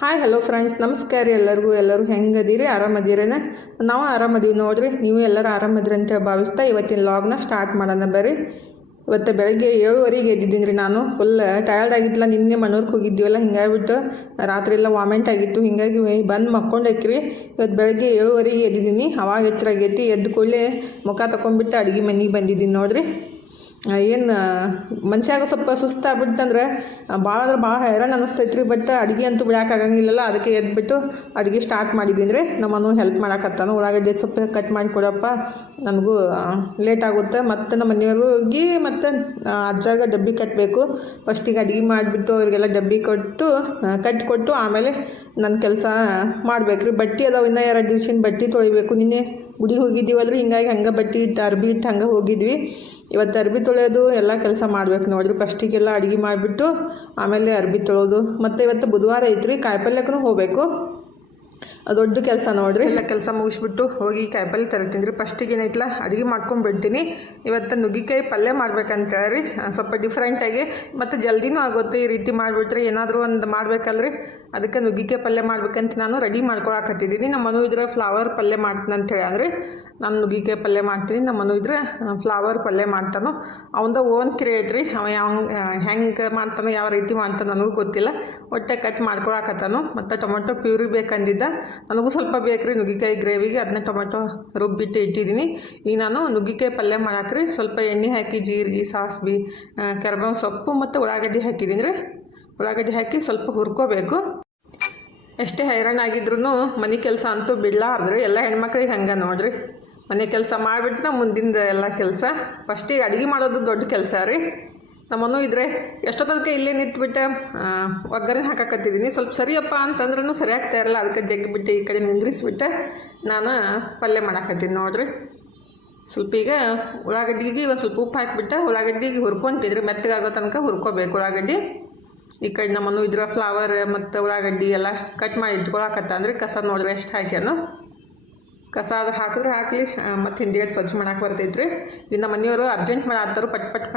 Hi hello friends, ನಮಸ್ಕಾರ ಎಲ್ಲರೂ ಹೆಂಗದೀರಿ? ಆರಾಮದೀರೇನ? ನಾವು ಆರಾಮದೀವಿ ನೋಡ್ರಿ. ನೀವು ಎಲ್ಲರೂ ಆರಾಮದ್ರಿ ಅಂತ ಭಾವಿಸ್ತಾ ಇವತ್ತಿನ ಲಾಗ್ನ ಸ್ಟಾರ್ಟ್ ಮಾಡೋಣ ಬರ್ರಿ. ಇವತ್ತು ಬೆಳಗ್ಗೆ 7:15 ಎದ್ದಿದ್ದೀನಿ ರೀ. ನಾನು ಫುಲ್ ಟಯರ್ಡ್ ಆಗಿದ್ದಿಲ್ಲ. ನಿನ್ನೆ ಮನೂರ್ಗೆ ಹೋಗಿದ್ದೀವಲ್ಲ, ಹಿಂಗಾಗಿಬಿಟ್ಟು ರಾತ್ರಿ ಎಲ್ಲ ವಾಮೆಂಟ್ ಆಗಿತ್ತು. ಹಿಂಗಾಗಿ ಬಂದು ಮಕ್ಕೊಂಡಾಕ್ರಿ. ಇವತ್ತು ಬೆಳಗ್ಗೆ 7:15 ಎದ್ದಿದ್ದೀನಿ. ಅವಾಗ ಎಚ್ಚರಾಗೈತಿ. ಎದ್ದು ಕೂಡಲೇ ಮುಖ ತಗೊಂಡ್ಬಿಟ್ಟು ಅಡುಗೆ ಮನೆಗೆ ಬಂದಿದ್ದೀನಿ ನೋಡ್ರಿ. ಏನು ಮನುಷ್ಯಾಗ ಸ್ವಲ್ಪ ಸುಸ್ತಾಗ್ಬಿಟ್ಟಂದ್ರೆ ಭಾಳ ಹೈರಾಣ ಅನ್ನಿಸ್ತೈತ್ರಿ. ಬಟ್ ಅಡುಗೆ ಅಂತೂ ಬಿಡೋಕ್ಕಾಗಂಗಿಲ್ಲಲ್ಲ. ಅದಕ್ಕೆ ಎದ್ಬಿಟ್ಟು ಅಡುಗೆ ಸ್ಟಾರ್ಟ್ ಮಾಡಿದ್ದೀನಿ ರೀ. ನಮ್ಮನ್ನು ಹೆಲ್ಪ್ ಮಾಡಕತ್ತಾನು. ಉಳ್ಳಾಗಡ್ಡಿ ಸ್ವಲ್ಪ ಕಟ್ ಮಾಡಿ ಕೊಡಪ್ಪ, ನನಗೂ ಲೇಟ್ ಆಗುತ್ತೆ. ಮತ್ತು ನಮ್ಮ ಮನೆಯವ್ರಿಗೆ ಮತ್ತು ಅಜ್ಜಾಗ ಡಬ್ಬಿ ಕಟ್ಟಬೇಕು. ಫಸ್ಟಿಗೆ ಅಡುಗೆ ಮಾಡಿಬಿಟ್ಟು ಅವರಿಗೆಲ್ಲ ಡಬ್ಬಿ ಕಟ್ಟಿಕೊಟ್ಟು ಆಮೇಲೆ ನನ್ನ ಕೆಲಸ ಮಾಡ್ಬೇಕ್ರಿ. ಬಟ್ಟೆ ಅದಾವ, ಇನ್ನೂ 2 ದಿವ್ಸಿನ ಬಟ್ಟೆ ತೊಳಿಬೇಕು. ನಿನ್ನೆ ಗುಡಿಗೆ ಹೋಗಿದ್ದೀವಲ್ರಿ, ಹಿಂಗಾಗಿ ಹಂಗೆ ಬಟ್ಟೆ ಇಟ್ಟು ಅರ್ಬಿ ಇಟ್ಟು ಹಂಗೆ ಹೋಗಿದ್ವಿ. ಇವತ್ತು ಅರ್ಬಿ ತೊಳೆಯೋದು ಎಲ್ಲ ಕೆಲಸ ಮಾಡ್ಬೇಕು ನೋಡಿರಿ. ಫಸ್ಟಿಗೆಲ್ಲ ಅಡುಗೆ ಮಾಡಿಬಿಟ್ಟು ಆಮೇಲೆ ಅರ್ಬಿ ತೊಳೋದು. ಮತ್ತು ಇವತ್ತು ಬುಧವಾರ ಐತ್ರಿ, ಕಾಯಿಪಲ್ಯಕ್ಕೂ ಹೋಗಬೇಕು. ದೊಡ್ಡ ಕೆಲಸ ನೋಡಿರಿ. ಎಲ್ಲ ಕೆಲಸ ಮುಗಿಸ್ಬಿಟ್ಟು ಹೋಗಿ ಕಾಯಿಪಲ್ಯ ತರ್ತೀನಿ ರೀ. ಫಸ್ಟಿಗೆ ಏನೈತಲ್ಲ ಅಡುಗೆ ಮಾಡ್ಕೊಂಡ್ಬಿಡ್ತೀನಿ. ಇವತ್ತು ನುಗ್ಗಿಕಾಯಿ ಪಲ್ಯ ಮಾಡ್ಬೇಕಂತ ಹೇಳಿ ಸ್ವಲ್ಪ ಡಿಫ್ರೆಂಟಾಗಿ ಮತ್ತು ಜಲ್ದಿನೂ ಆಗುತ್ತೆ. ಈ ರೀತಿ ಮಾಡಿಬಿಟ್ರೆ ಏನಾದರೂ ಒಂದು ಮಾಡ್ಬೇಕಲ್ರಿ. ಅದಕ್ಕೆ ನುಗ್ಗಿಕಾಯಿ ಪಲ್ಯ ಮಾಡ್ಬೇಕಂತ ನಾನು ರೆಡಿ ಮಾಡ್ಕೊಳಕತ್ತಿದ್ದೀನಿ. ನಮ್ಮ ಮನು ಇದ್ರೆ ಫ್ಲವರ್ ಪಲ್ಯ ಮಾಡ್ತೀನಿ ಅಂತ ಹೇಳಿ ಅಂದರೆ ನಾನು ನುಗ್ಗಿಕಾಯಿ ಪಲ್ಯ ಮಾಡ್ತೀನಿ. ನಮ್ಮ ಮನು ಇದ್ರೆ ಫ್ಲವರ್ ಪಲ್ಯ ಮಾಡ್ತಾನೋ. ಅವಂದ ಓನ್ ಕ್ರಿಯೇಟ್ ರೀ. ಅವ ಹೆಂಗೆ ಮಾಡ್ತಾನೋ, ಯಾವ ರೀತಿ ಮಾಡ್ತಾನೋ ನನಗೂ ಗೊತ್ತಿಲ್ಲ. ಒಟ್ಟೆ ಕಟ್ ಮಾಡ್ಕೊಳಕತ್ತಾನು. ಮತ್ತು ಟೊಮೆಟೊ ಪ್ಯೂರಿ ಬೇಕಂದಿದ್ದ. ನನಗೂ ಸ್ವಲ್ಪ ಬೇಕ್ರಿ ನುಗ್ಗಿಕಾಯಿ ಗ್ರೇವಿಗೆ. ಅದನ್ನ ಟೊಮೆಟೊ ರುಬ್ಬಿಟ್ಟು ಇಟ್ಟಿದ್ದೀನಿ. ಈಗ ನಾನು ನುಗ್ಗಿಕಾಯಿ ಪಲ್ಯ ಮಾಡಾಕ್ರಿ ಸ್ವಲ್ಪ ಎಣ್ಣೆ ಹಾಕಿ ಜೀರಿಗೆ, ಸಾಸಿವೆ, ಕರಿಬೇವು ಸೊಪ್ಪು ಮತ್ತು ಉಳ್ಳಾಗಡ್ಡಿ ಹಾಕಿದ್ದೀನಿ ರೀ. ಉಳ್ಳಾಗಡ್ಡಿ ಹಾಕಿ ಸ್ವಲ್ಪ ಹುರ್ಕೋಬೇಕು. ಎಷ್ಟೇ ಹೈರಾಣ ಆಗಿದ್ರೂ ಮನೆ ಕೆಲಸ ಅಂತೂ ಬಿಡಲಾರ್ದ್ರಿ. ಎಲ್ಲ ಹೆಣ್ಮಕ್ಳಿಗೆ ಹಂಗೆ ನೋಡ್ರಿ. ಮನೆ ಕೆಲಸ ಮಾಡಿಬಿಟ್ರೆ ಮುಂದಿನ ಎಲ್ಲ ಕೆಲಸ. ಫಸ್ಟಿಗೆ ಅಡುಗೆ ಮಾಡೋದು ದೊಡ್ಡ ಕೆಲಸ ರೀ. ನಮ್ಮನ್ನು ಇದ್ರೆ ಎಷ್ಟೋ ತನಕ ಇಲ್ಲೇ ನಿಂತ್ಬಿಟ್ಟು ಒಗ್ಗರಣೆ ಹಾಕಕತ್ತಿದ್ದೀನಿ. ಸ್ವಲ್ಪ ಸರಿಯಪ್ಪ ಅಂತಂದ್ರೂ ಸರಿಯಾಗ್ತಾ ಇರಲ್ಲ. ಅದಕ್ಕೆ ಜಗ್ಗಿಬಿಟ್ಟು ಈ ಕಡೆ ನಿಂದ್ರಿಸ್ಬಿಟ್ಟು ನಾನು ಪಲ್ಯ ಮಾಡಾಕತ್ತೀನಿ ನೋಡಿರಿ. ಸ್ವಲ್ಪ ಈಗ ಉಳ್ಳಾಗಡ್ಡಿಗೆ ಒಂದು ಸ್ವಲ್ಪ ಉಪ್ಪು ಹಾಕಿಬಿಟ್ಟು ಉಳ್ಳಾಗಡ್ಡಿಗೆ ಹುರ್ಕೊತಿದ್ರಿ. ಮೆತ್ತಗಾಗೋ ತನಕ ಹುರ್ಕೋಬೇಕು ಉಳ್ಳಾಗಡ್ಡಿ. ಈ ಕಡೆ ನಮ್ಮನ್ನು ಇದ್ರೆ ಫ್ಲವರ್ ಮತ್ತು ಉಳ್ಳಾಗಡ್ಡಿ ಎಲ್ಲ ಕಟ್ ಮಾಡಿ ಇಟ್ಕೊಳಕತ್ತ ಅಂದರೆ ಕಸ ನೋಡ್ರಿ ಎಷ್ಟು ಹಾಕ್ಯಾನು. ಕಸ ಅದು ಹಾಕಿದ್ರೆ ಹಾಕಲಿ, ಮತ್ತು ಹಿಂದಿಗಡೆ ಸ್ವಚ್ಛ ಮಾಡಕ್ಕೆ ಬರ್ತೈತ್ರಿ. ಇನ್ನು ಮನೆಯವರು ಅರ್ಜೆಂಟ್ ಮಾಡಾತ್ತಾರು. ಪಟ್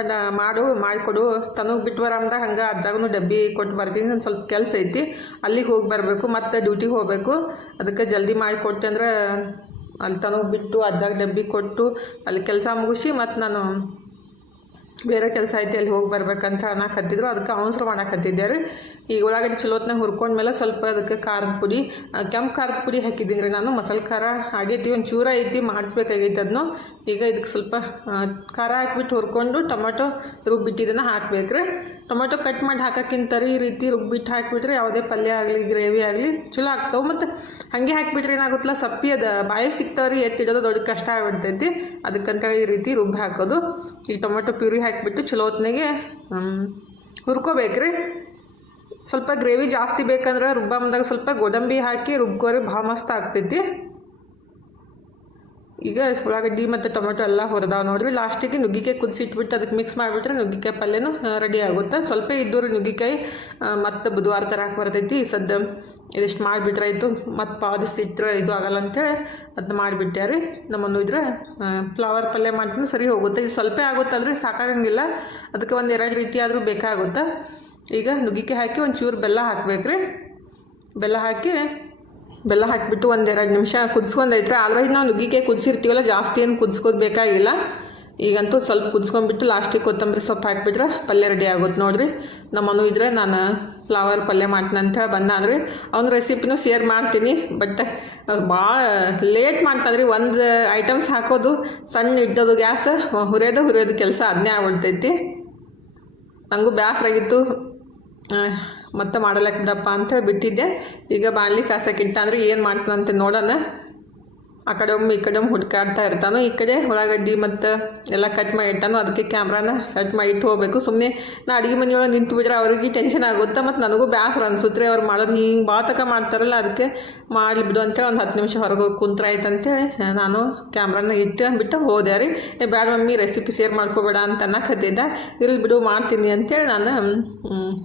ಮಾಡಿಕೊಡು ತನಗೆ ಬಿಟ್ಟು ಬರಂದ. ಹಂಗೆ ಅಜ್ಜಾಗೂ ಡಬ್ಬಿ ಕೊಟ್ಟು ಬರ್ತೀನಿ. ಒಂದು ಸ್ವಲ್ಪ ಕೆಲಸ ಐತಿ, ಅಲ್ಲಿಗೆ ಹೋಗಿ ಬರಬೇಕು. ಮತ್ತು ಡ್ಯೂಟಿಗೆ ಹೋಗಬೇಕು. ಅದಕ್ಕೆ ಜಲ್ದಿ ಮಾಡಿಕೊಟ್ಟೆ ಅಂದ್ರೆ ಅಲ್ಲಿ ತನಗೆ ಬಿಟ್ಟು ಅಜ್ಜಾಗ ಡಬ್ಬಿ ಕೊಟ್ಟು ಅಲ್ಲಿ ಕೆಲಸ ಮುಗಿಸಿ ಮತ್ತು ನಾನು ಬೇರೆ ಕೆಲಸ ಐತಿ ಅಲ್ಲಿ ಹೋಗಿ ಬರ್ಬೇಕಂತ ಅನ್ನಕತ್ತಿದ್ರು. ಅದಕ್ಕೆ ಅವಸರ ಮಾಡಕತ್ತಿದ್ದೆ ರೀ. ಈಗ ಉಳ್ಳಾಗಡ್ಡಿ ಚಲೋತ್ನಾಗ ಹುರ್ಕೊಂಡ್ಮೇಲೆ ಸ್ವಲ್ಪ ಅದಕ್ಕೆ ಖಾರದ ಪುಡಿ, ಕೆಂಪು ಖಾರದ ಪುಡಿ ಹಾಕಿದ್ದೀನಿ ರೀ ನಾನು. ಮಸಾಲೆ ಖಾರ ಆಗೈತಿ, ಒಂದು ಚೂರ ಐತಿ, ಮಾಡಿಸ್ಬೇಕಾಗೈತಿ ಅದನ್ನು. ಈಗ ಇದಕ್ಕೆ ಸ್ವಲ್ಪ ಖಾರ ಹಾಕಿಬಿಟ್ಟು ಹುರ್ಕೊಂಡು ಟೊಮೆಟೊ ರುಬ್ಬಿಟ್ಟಿದ್ದನ್ನು ಹಾಕ್ಬೇಕು ರೀ. ಟೊಮೆಟೊ ಕಟ್ ಮಾಡಿ ಹಾಕೋಕ್ಕಿಂತ ಈ ರೀತಿ ರುಬ್ಬಿಟ್ಟು ಹಾಕಿಬಿಟ್ರೆ ಯಾವುದೇ ಪಲ್ಯ ಆಗಲಿ ಗ್ರೇವಿ ಆಗಲಿ ಚಲೋ ಆಗ್ತಾವೆ. ಮತ್ತು ಹಾಗೆ ಹಾಕಿಬಿಟ್ರೆ ಏನಾಗುತ್ತಲ್ಲ, ಸಪ್ಪಿ ಅದು ಬಾಯಿಗೆ ಸಿಗ್ತಾವ್ರಿ, ಎತ್ತಿಡೋದು ದೊಡ್ಡ ಕಷ್ಟ ಆಗ್ಬಿಡ್ತೈತಿ. ಅದಕ್ಕಂತ ಈ ರೀತಿ ರುಬ್ಬಿ ಹಾಕೋದು. ಈ ಟೊಮೆಟೊ ಪ್ಯೂರಿ ಹಾಕಿಬಿಟ್ಟು ಚಲೋ ಹೊತ್ನಾಗೆ ಹುರ್ಕೋಬೇಕ್ರಿ. ಸ್ವಲ್ಪ ಗ್ರೇವಿ ಜಾಸ್ತಿ ಬೇಕಂದ್ರೆ ರುಬ್ಬಂದಾಗ ಸ್ವಲ್ಪ ಗೋಡಂಬಿ ಹಾಕಿ ರುಬ್ಕೋರಿ, ಭಾಳ ಮಸ್ತ್ ಆಗ್ತೈತಿ. ಈಗ ಉಳ್ಳಾಗಡ್ಡಿ ಮತ್ತು ಟೊಮೆಟೊ ಎಲ್ಲ ಹುರಿದಾವೆ ನೋಡಿರಿ. ಲಾಸ್ಟಿಗೆ ನುಗ್ಗಿಕಾಯಿ ಕುದಿಸಿಟ್ಬಿಟ್ಟು ಅದಕ್ಕೆ ಮಿಕ್ಸ್ ಮಾಡಿಬಿಟ್ರೆ ನುಗ್ಗಿಕಾಯಿ ಪಲ್ಯನೂ ರೆಡಿ ಆಗುತ್ತೆ. ಸ್ವಲ್ಪ ಇದ್ದೂರಿ ನುಗ್ಗಿಕಾಯಿ ಮತ್ತು ಬುಧವಾರ ತರಕ್ಕೆ ಬರ್ತೈತಿ. ಸದ್ಯ ಇದಿಷ್ಟು ಮಾಡಿಬಿಟ್ರೆ ಆಯಿತು. ಮತ್ತು ಪಾದಿಸಿಟ್ರೆ ಇದು ಆಗಲ್ಲ ಅಂತೇಳಿ ಅದನ್ನ ಮಾಡಿಬಿಟ್ಟೆ ರೀ. ನಮ್ಮನ್ನು ಇದ್ರೆ ಫ್ಲವರ್ ಪಲ್ಯ ಮಾಡ್ತೀನಿ, ಸರಿ ಹೋಗುತ್ತೆ. ಇದು ಸ್ವಲ್ಪ ಆಗುತ್ತಲ್ರಿ, ಸಾಕಾಗಂಗಿಲ್ಲ. ಅದಕ್ಕೆ ಒಂದು 2 ರೀತಿ ಆದರೂ ಬೇಕಾಗುತ್ತೆ. ಈಗ ನುಗ್ಗಿಕಾಯಿ ಹಾಕಿ ಒಂದು ಚೂರು ಬೆಲ್ಲ ಹಾಕ್ಬೇಕ್ರಿ. ಬೆಲ್ಲ ಹಾಕಿಬಿಟ್ಟು 1-2 ನಿಮಿಷ ಕುದಿಸ್ಕೊಂಡೈತ್ರಿ. ಆಲ್ರೆಡಿ ನಾವು ನುಗ್ಗಿಕಾಯಿ ಕುದಿಸಿರ್ತೀವಲ್ಲ, ಜಾಸ್ತಿ ಏನು ಕುದಿಸ್ಕೋದು ಬೇಕಾಗಿಲ್ಲ. ಈಗಂತೂ ಸ್ವಲ್ಪ ಕುದಿಸ್ಕೊಂಡ್ಬಿಟ್ಟು ಲಾಸ್ಟಿಗೆ ಕೊತ್ತಂಬರಿ ಸೊಪ್ಪು ಹಾಕಿಬಿಟ್ರೆ ಪಲ್ಯ ರೆಡಿ ಆಗುತ್ತೆ ನೋಡಿರಿ. ನಮ್ಮನು ಇದ್ರೆ ನಾನು ಫ್ಲವರ್ ಪಲ್ಯ ಮಾಡ್ತೀನಿ ಅಂತ ಬಂದ ಅಂದರೆ ಅವ್ನ ರೆಸಿಪಿನೂ ಶೇರ್ ಮಾಡ್ತೀನಿ. ಬಟ್ ಭಾಳ ಲೇಟ್ ಮಾಡ್ತಾನ್ರಿ. ಒಂದು ಐಟಮ್ಸ್ ಹಾಕೋದು, ಸಣ್ಣ ಇಟ್ಟೋದು, ಗ್ಯಾಸ್ ಹುರಿಯೋದು ಕೆಲಸ ಅದನ್ನೇ ಆಗ್ಬಿಡ್ತೈತಿ. ನನಗೂ ಬೇಸರಾಗಿತ್ತು, ಮತ್ತು ಮಾಡಲಕ್ಕಿದ್ದಪ್ಪ ಅಂತೇಳಿ ಬಿಟ್ಟಿದ್ದೆ. ಈಗ ಬಾಣಲಿ ಕಾಸಕ್ಕಿಟ್ಟ ಅಂದರೆ ಏನು ಮಾಡ್ತಾನಂತೆ ನೋಡೋಣ. ಆ ಕಡೆ ಒಮ್ಮೆ ಈ ಕಡೆ ಒಮ್ಮೆ ಹುಡ್ಕಾಡ್ತಾ ಇರ್ತಾನೋ. ಈ ಕಡೆ ಉಳ್ಳಾಗಡ್ಡಿ ಮತ್ತು ಎಲ್ಲ ಕಟ್ ಮಾಡಿ ಇಟ್ಟಾನೋ. ಅದಕ್ಕೆ ಕ್ಯಾಮ್ರಾನ ಸೆಟ್ ಮಾಡಿ ಇಟ್ಟು ಹೋಗಬೇಕು. ಸುಮ್ಮನೆ ನಾ ಅಡುಗೆ ಮನೆಯೊಳಗೆ ನಿಂತು ಬಿಟ್ರೆ ಅವ್ರಿಗೆ ಟೆನ್ಷನ್ ಆಗುತ್ತೆ. ಮತ್ತು ನನಗೂ ಬೇಸರ ಅನ್ಸುತ್ತೆ ಅವ್ರು ಮಾಡೋದು ಹಿಂಗೆ ಭಾಳ ಮಾಡ್ತಾರಲ್ಲ. ಅದಕ್ಕೆ ಮಾಡಲಿ ಬಿಡು ಅಂತೇಳಿ ಒಂದು 10 ನಿಮಿಷ ಹೊರಗೆ ಹೋಗಿ ಕುಂತ್ರಾಯ್ತಂತೇಳಿ ನಾನು ಕ್ಯಾಮ್ರಾನ ಬಿಟ್ಟು ಹೋದೆ ರೀ. ಬ್ಯಾಡ ಮಮ್ಮಿ ರೆಸಿಪಿ ಶೇರ್ ಮಾಡ್ಕೋಬೇಡ ಅಂತ ಅನ್ನಕತ್ತಿದ್ದೆ. ಇರಲಿ ಬಿಡು ಮಾಡ್ತೀನಿ ಅಂತೇಳಿ ನಾನು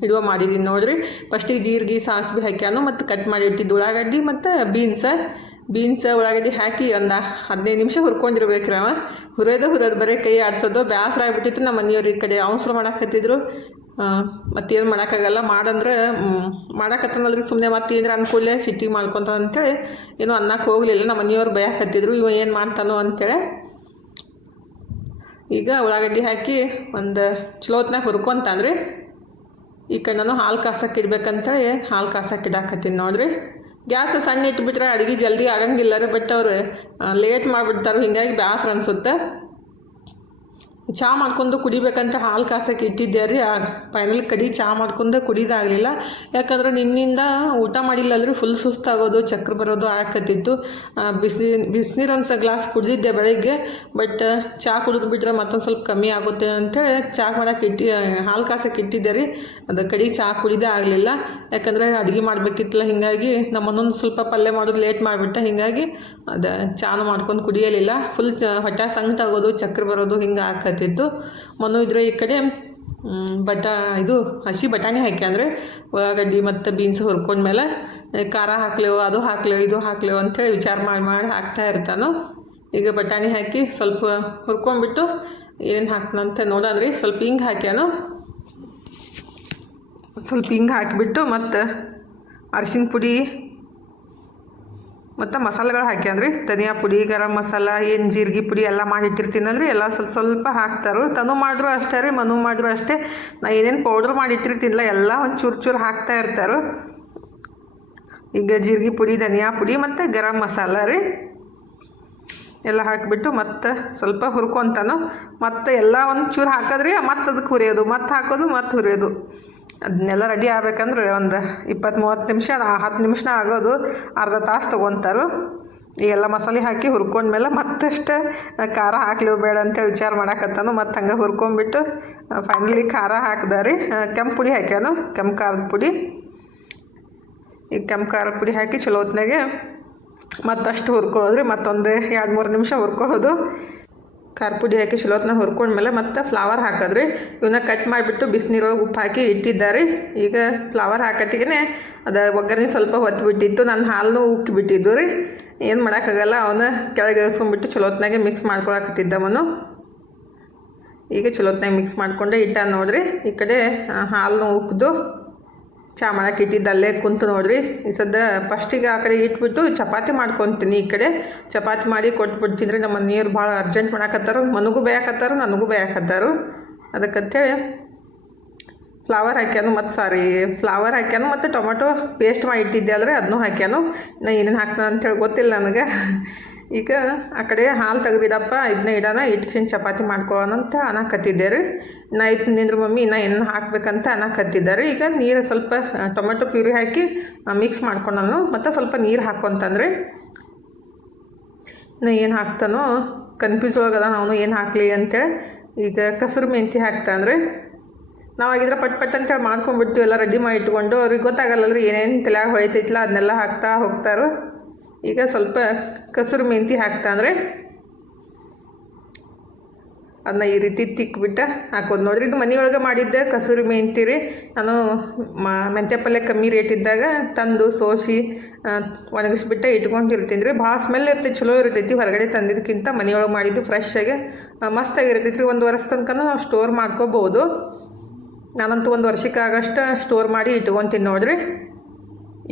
ಹಿಡುವ ಮಾಡಿದ್ದೀನಿ ನೋಡಿರಿ. ಫಸ್ಟಿಗೆ ಜೀರಿಗೆ ಸಾಸಿವೆ ಹಾಕ್ಯಾನು ಮತ್ತು ಕಟ್ ಮಾಡಿ ಇಟ್ಟಿದ್ದು ಉಳ್ಳಾಗಡ್ಡಿ ಮತ್ತು ಬೀನ್ಸ ಬೀನ್ಸ್ ಉಳ್ಳಾಗಡ್ಡಿ ಹಾಕಿ ಒಂದು 15 ನಿಮಿಷ ಹುರ್ಕೊಂಡಿರ್ಬೇಕ್ರಿ ಅವ ಹುರಿಯೋದು ಬರೀ ಕೈ ಆಡಿಸೋದು ಬೇಸರ ಆಗಿಬಿಟ್ಟಿತ್ತು. ನಮ್ಮ ಮನೆಯವ್ರು ಈ ಕಡೆ ಅವಸರ ಮಾಡಾಕತ್ತಿದ್ರು. ಮತ್ತೇನು ಮಾಡೋಕ್ಕಾಗಲ್ಲ, ಮಾಡಂದ್ರೆ ಮಾಡಾಕತ್ತನಲ್ರಿ ಸುಮ್ಮನೆ ಮತ್ತೆ ಏನಾರ ಅಂದ್ಕೊಳ್ಳೆ ಸಿಟ್ಟಿಗೆ ಮಾಡ್ಕೊತ ಅಂತೇಳಿ ಏನೂ ಅನ್ನಕ್ಕೆ ಹೋಗಲಿಲ್ಲ. ನಮ್ಮ ಮನೆಯವ್ರು ಭಯಕತ್ತಿದ್ರು ಇವ ಏನು ಮಾಡ್ತಾನೋ ಅಂತೇಳಿ. ಈಗ ಉಳ್ಳಾಗಡ್ಡಿ ಹಾಕಿ ಒಂದು ಚಲೋ ಹೊತ್ನಾಗ ಹುರ್ಕೊಂತಾನ್ರಿ. ಈ ಕಡೆ ನಾನು ಹಾಲು ಕಾಸಕ್ಕೆ ಇಡ್ಬೇಕಂತೇಳಿ ಹಾಲು ಕಾಸಕ್ಕೆ ಇಡಾಕತ್ತೀನಿ ನೋಡ್ರಿ. ಗ್ಯಾಸ್ ಸಣ್ಣ ಇಟ್ಬಿಟ್ರೆ ಅಡುಗೆ ಜಲ್ದಿ ಆಗಂಗಿಲ್ಲ ರೀ, ಬಟ್ ಅವ್ರು ಲೇಟ್ ಮಾಡಿಬಿಡ್ತಾರೆ, ಹಿಂಗಾಗಿ ಬೇಸರ ಅನಿಸುತ್ತೆ. ಚಹಾ ಮಾಡ್ಕೊಂಡು ಕುಡಿಬೇಕಂತ ಹಾಲು ಕಾಸಕ್ಕೆ ಇಟ್ಟಿದ್ದೆ ರೀ. ಫೈನಲ್ ಕಡಿ ಚಹಾ ಮಾಡ್ಕೊಂಡು ಕುಡಿದಾಗಲಿಲ್ಲ, ಯಾಕಂದ್ರೆ ನಿನ್ನಿಂದ ಊಟ ಮಾಡಿಲ್ಲಲ್ರಿ ಫುಲ್ ಸುಸ್ತಾಗೋದು, ಚಕ್ರ ಬರೋದು ಆಗಕತ್ತಿತ್ತು. ಬಿಸಿನೀರು ಒಂದು ಗ್ಲಾಸ್ ಕುಡಿದಿದ್ದೆ ಬೆಳಗ್ಗೆ, ಬಟ್ ಚಹಾ ಕುಡಿದು ಬಿಟ್ರೆ ಮತ್ತೊಂದು ಸ್ವಲ್ಪ ಕಮ್ಮಿ ಆಗುತ್ತೆ ಅಂತೇಳಿ ಚಹಾ ಮಾಡೋಕೆ ಹಾಲು ಕಾಸಕ್ಕೆ ಇಟ್ಟಿದ್ದೆ ರೀ. ಅದು ಕಡಿ ಚಹಾ ಕುಡಿದೇ ಆಗಲಿಲ್ಲ, ಯಾಕಂದರೆ ಅಡುಗೆ ಮಾಡಬೇಕಿತ್ತಲ್ಲ. ಹೀಗಾಗಿ ನಮ್ಮನ್ನೊಂದು ಸ್ವಲ್ಪ ಪಲ್ಯ ಮಾಡೋದು ಲೇಟ್ ಮಾಡಿಬಿಟ್ಟೆ, ಹೀಗಾಗಿ ಅದು ಚಾನು ಮಾಡ್ಕೊಂಡು ಕುಡಿಯಲಿಲ್ಲ. ಫುಲ್ ಹೊಟ್ಟೆ ಸಂಕಟ ಆಗೋದು, ಚಕ್ರ ಬರೋದು ಹಿಂಗೆ ಆಗ್ಕತ್ತಿತ್ತು. ಮನು ಇದ್ರೆ ಈ ಕಡೆ ಹಸಿ ಬಟಾಣಿ ಹಾಕ್ಯಾಂದ್ರೆ ಉಳ್ಳಾಗಡ್ಡಿ ಮತ್ತು ಬೀನ್ಸ್ ಹುರ್ಕೊಂಡ್ಮೇಲೆ ಖಾರ ಹಾಕ್ಲೇವು, ಅದು ಹಾಕ್ಲೇವು, ಇದು ಹಾಕ್ಲೇವು ಅಂಥೇಳಿ ವಿಚಾರ ಮಾಡಿ ಹಾಕ್ತಾ ಇರ್ತಾನು. ಈಗ ಬಟಾಣಿ ಹಾಕಿ ಸ್ವಲ್ಪ ಹುರ್ಕೊಂಡ್ಬಿಟ್ಟು ಏನೇನು ಹಾಕ್ತಂತ ನೋಡೋಣ್ರಿ. ಸ್ವಲ್ಪ ಹಿಂಗೆ ಹಾಕ್ಯಾನು, ಸ್ವಲ್ಪ ಹಿಂಗೆ ಹಾಕಿಬಿಟ್ಟು ಮತ್ತು ಅರಿಶಿನ ಪುಡಿ ಮತ್ತು ಮಸಾಲೆಗಳು ಹಾಕ್ಯಾನ್ರಿ. ಧನಿಯಾ ಪುಡಿ, ಗರಂ ಮಸಾಲ, ಏನು ಜೀರಿಗೆ ಪುಡಿ ಎಲ್ಲ ಮಾಡಿಟ್ಟಿರ್ತೀನಲ್ರಿ, ಎಲ್ಲ ಸ್ವಲ್ಪ ಹಾಕ್ತಾರೆ. ತನು ಮಾಡಿದ್ರು ಅಷ್ಟೇ ರೀ, ಮನು ಮಾಡಿದ್ರು ಅಷ್ಟೇ. ನಾ ಏನೇನು ಪೌಡ್ರ್ ಮಾಡಿಟ್ಟಿರ್ತೀನಿಲ್ಲ ಎಲ್ಲ ಒಂದು ಚೂರು ಹಾಕ್ತಾ ಇರ್ತಾರೆ. ಈಗ ಜೀರಿಗೆ ಪುಡಿ, ಧನಿಯಾ ಪುಡಿ ಮತ್ತು ಗರಂ ಮಸಾಲ ರೀ ಎಲ್ಲ ಹಾಕಿಬಿಟ್ಟು ಮತ್ತು ಸ್ವಲ್ಪ ಹುರ್ಕೊತಾನು. ಮತ್ತು ಎಲ್ಲ ಒಂದು ಚೂರು ಹಾಕಿದ್ರಿ, ಮತ್ತು ಅದಕ್ಕೆ ಹುರಿಯೋದು, ಮತ್ತು ಹಾಕೋದು, ಮತ್ತು ಹುರಿಯೋದು. ಅದನ್ನೆಲ್ಲ ರೆಡಿ ಆಗ್ಬೇಕಂದ್ರೆ ಒಂದು 20-30 ನಿಮಿಷ, 10 ನಿಮಿಷನ ಆಗೋದು, ಅರ್ಧ ತಾಸು ತೊಗೊತಾರೆ. ಈಗೆಲ್ಲ ಮಸಾಲೆ ಹಾಕಿ ಹುರ್ಕೊಂಡ್ಮೇಲೆ ಮತ್ತಷ್ಟು ಖಾರ ಹಾಕ್ಲೇವು ಬೇಡ ಅಂತ ವಿಚಾರ ಮಾಡಾಕತ್ತಾನು. ಮತ್ತು ಹಂಗೆ ಹುರ್ಕೊಂಡ್ಬಿಟ್ಟು ಫೈನಲಿ ಖಾರ ಹಾಕ್ದೆ ರೀ. ಕೆಂಪು ಪುಡಿ ಹಾಕ್ಯಾನು, ಕೆಂಪು ಖಾರದ ಪುಡಿ. ಈಗ ಕೆಂಪು ಖಾರದ ಪುಡಿ ಹಾಕಿ ಚಲೋ ಹೊತ್ನಾಗೆ ಮತ್ತಷ್ಟು ಹುರ್ಕೊಳ್ಳೋದ್ರಿ. ಮತ್ತೊಂದು 2-3 ನಿಮಿಷ ಹುರ್ಕೊಳ್ಳೋದು. ಖಾರ ಪುಡಿ ಹಾಕಿ ಚಲೋ ಹೊತ್ನಾಗ ಹುರ್ಕೊಂಡ್ಮೇಲೆ ಮತ್ತು ಫ್ಲವರ್ ಹಾಕೋದ್ರಿ. ಇವನ್ನ ಕಟ್ ಮಾಡಿಬಿಟ್ಟು ಬಿಸಿನೀರೊಳಗೆ ಉಪ್ಪು ಹಾಕಿ ಇಟ್ಟಿದ್ದಾರೆ. ಈಗ ಫ್ಲವರ್ ಹಾಕಟ್ಟಿಗೆ ಅದು ಒಗ್ಗರಣೆ ಸ್ವಲ್ಪ ಹೊತ್ಬಿಟ್ಟಿತ್ತು, ನಾನು ಹಾಲನ್ನು ಉಕ್ಕಿಬಿಟ್ಟಿದ್ದು ರೀ. ಏನು ಮಾಡೋಕ್ಕಾಗಲ್ಲ, ಅವನ್ನ ಕೆಳಗೆ ಇಳಿಸ್ಕೊಂಡ್ಬಿಟ್ಟು ಚಲೋ ಹೊತ್ನಾಗೆ ಮಿಕ್ಸ್ ಮಾಡ್ಕೊಳಕತ್ತಿದ್ದವನು. ಈಗ ಚಲೋ ಹೊತ್ನಾಗ ಮಿಕ್ಸ್ ಮಾಡಿಕೊಂಡೆ ಇಟ್ಟ ನೋಡ್ರಿ. ಈ ಕಡೆ ಹಾಲನ್ನು ಉಕ್ದು ಚಹಾ ಮಾಡಕ್ಕೆ ಇಟ್ಟಿದ್ದು ಅಲ್ಲೇ ಕುಂತು ನೋಡ್ರಿ. ಈ ಸದ್ದ ಫಸ್ಟಿಗೆ ಆ ಕಡೆ ಇಟ್ಬಿಟ್ಟು ಚಪಾತಿ ಮಾಡ್ಕೊತೀನಿ. ಈ ಕಡೆ ಚಪಾತಿ ಮಾಡಿ ಕೊಟ್ಬಿಡ್ತಿದ್ರಿ. ನಮ್ಮ ನೀರು ಭಾಳ ಅರ್ಜೆಂಟ್ ಮಾಡಾಕತ್ತಾರು, ಮನಗೂ ಬೇಯಾಕತ್ತಾರು, ನನಗೂ ಬೇಯಾಕತ್ತಾರು. ಅದಕ್ಕಂತೇಳಿ ಫ್ಲವರ್ ಹಾಕ್ಯಾನು, ಫ್ಲವರ್ ಹಾಕ್ಯಾನು ಮತ್ತು ಟೊಮೆಟೊ ಪೇಸ್ಟ್ ಮಾಡಿ ಇಟ್ಟಿದ್ದೆ ಅಲ್ರಿ, ಅದನ್ನೂ ಹಾಕ್ಯಾನು. ನಾ ಏನೇನು ಹಾಕ್ತಾನೆ ಅಂತೇಳಿ ಗೊತ್ತಿಲ್ಲ ನನಗೆ. ಈಗ ಆ ಕಡೆ ಹಾಲು ತೆಗ್ದಿಡಪ್ಪ, ಇದನ್ನ ಇಡೋಣ, ಇಟ್ಕೊಂಡು ಚಪಾತಿ ಮಾಡ್ಕೊಳ್ಳೋಣಂತ ಅನ್ನಕತ್ತಿದ್ದೆ ರೀ. ನಾ ನಿಂದ್ರ ಮಮ್ಮಿ ಇನ್ನೂ ಏನು ಹಾಕ್ಬೇಕಂತ ಅನ್ನಕತ್ತಿದ್ದಾರೆ. ಈಗ ನೀರು ಸ್ವಲ್ಪ ಟೊಮೆಟೊ ಪ್ಯೂರಿ ಹಾಕಿ ಮಿಕ್ಸ್ ಮಾಡ್ಕೊಂಡನು, ಮತ್ತು ಸ್ವಲ್ಪ ನೀರು ಹಾಕೊಂತಂದ್ರೆ ನಾ ಏನು ಹಾಕ್ತಾನೋ ಕನ್ಫ್ಯೂಸ್ ಒಳಗದ ಅವನು ಏನು ಹಾಕಲಿ ಅಂತೇಳಿ. ಈಗ ಕಸೂರಿ ಮೆಂತಿ ಹಾಕ್ತಾನ್ರಿ. ನಾವಾಗಿದ್ರೆ ಪಟ್ ಅಂತೇಳಿ ಮಾಡ್ಕೊಂಡ್ಬಿಡ್ತೀವಿ, ಎಲ್ಲ ರೆಡಿ ಮಾಡಿ ಇಟ್ಕೊಂಡು. ಅವ್ರಿಗೆ ಗೊತ್ತಾಗಲ್ಲಲ್ರಿ ಏನೇನು ತಲೆಯಾಗ ಹೊಳಿತೈತಿಲ್ಲ, ಅದನ್ನೆಲ್ಲ ಹಾಕ್ತಾ ಹೋಗ್ತಾರೋ. ಈಗ ಸ್ವಲ್ಪ ಕಸೂರಿ ಮೆಂತಿ ಹಾಕ್ತಾಂದ್ರೆ ಅದನ್ನ ಈ ರೀತಿ ತಿಕ್ಬಿಟ್ಟು ಹಾಕೋದು ನೋಡ್ರಿ. ಇದು ಮನೆಯೊಳಗೆ ಮಾಡಿದ್ದೆ ಕಸೂರಿ ಮೆಂತಿ ರೀ. ನಾನು ಮೆಂತ್ಯ ಪಲ್ಯ ಕಮ್ಮಿ ರೇಟ್ ಇದ್ದಾಗ ತಂದು ಸೋಸಿ ಒಣಗಿಸ್ಬಿಟ್ಟು ಇಟ್ಕೊಂಡಿರ್ತೀನಿ ರೀ. ಭಾಳ ಸ್ಮೆಲ್ ಇರ್ತೈತಿ, ಚಲೋ ಇರ್ತೈತಿ. ಹೊರಗಡೆ ತಂದಿದ್ದಕ್ಕಿಂತ ಮನೆಯೊಳಗೆ ಮಾಡಿದ್ದು ಫ್ರೆಶ್ಶಾಗಿ ಮಸ್ತಾಗಿರ್ತೈತಿ ರೀ. 1 ವರ್ಷ ತನಕ ನಾವು ಸ್ಟೋರ್ ಮಾಡ್ಕೋಬೋದು. ನಾನಂತೂ 1 ವರ್ಷಕ್ಕಾಗಷ್ಟು ಸ್ಟೋರ್ ಮಾಡಿ ಇಟ್ಕೊತೀನಿ ನೋಡ್ರಿ.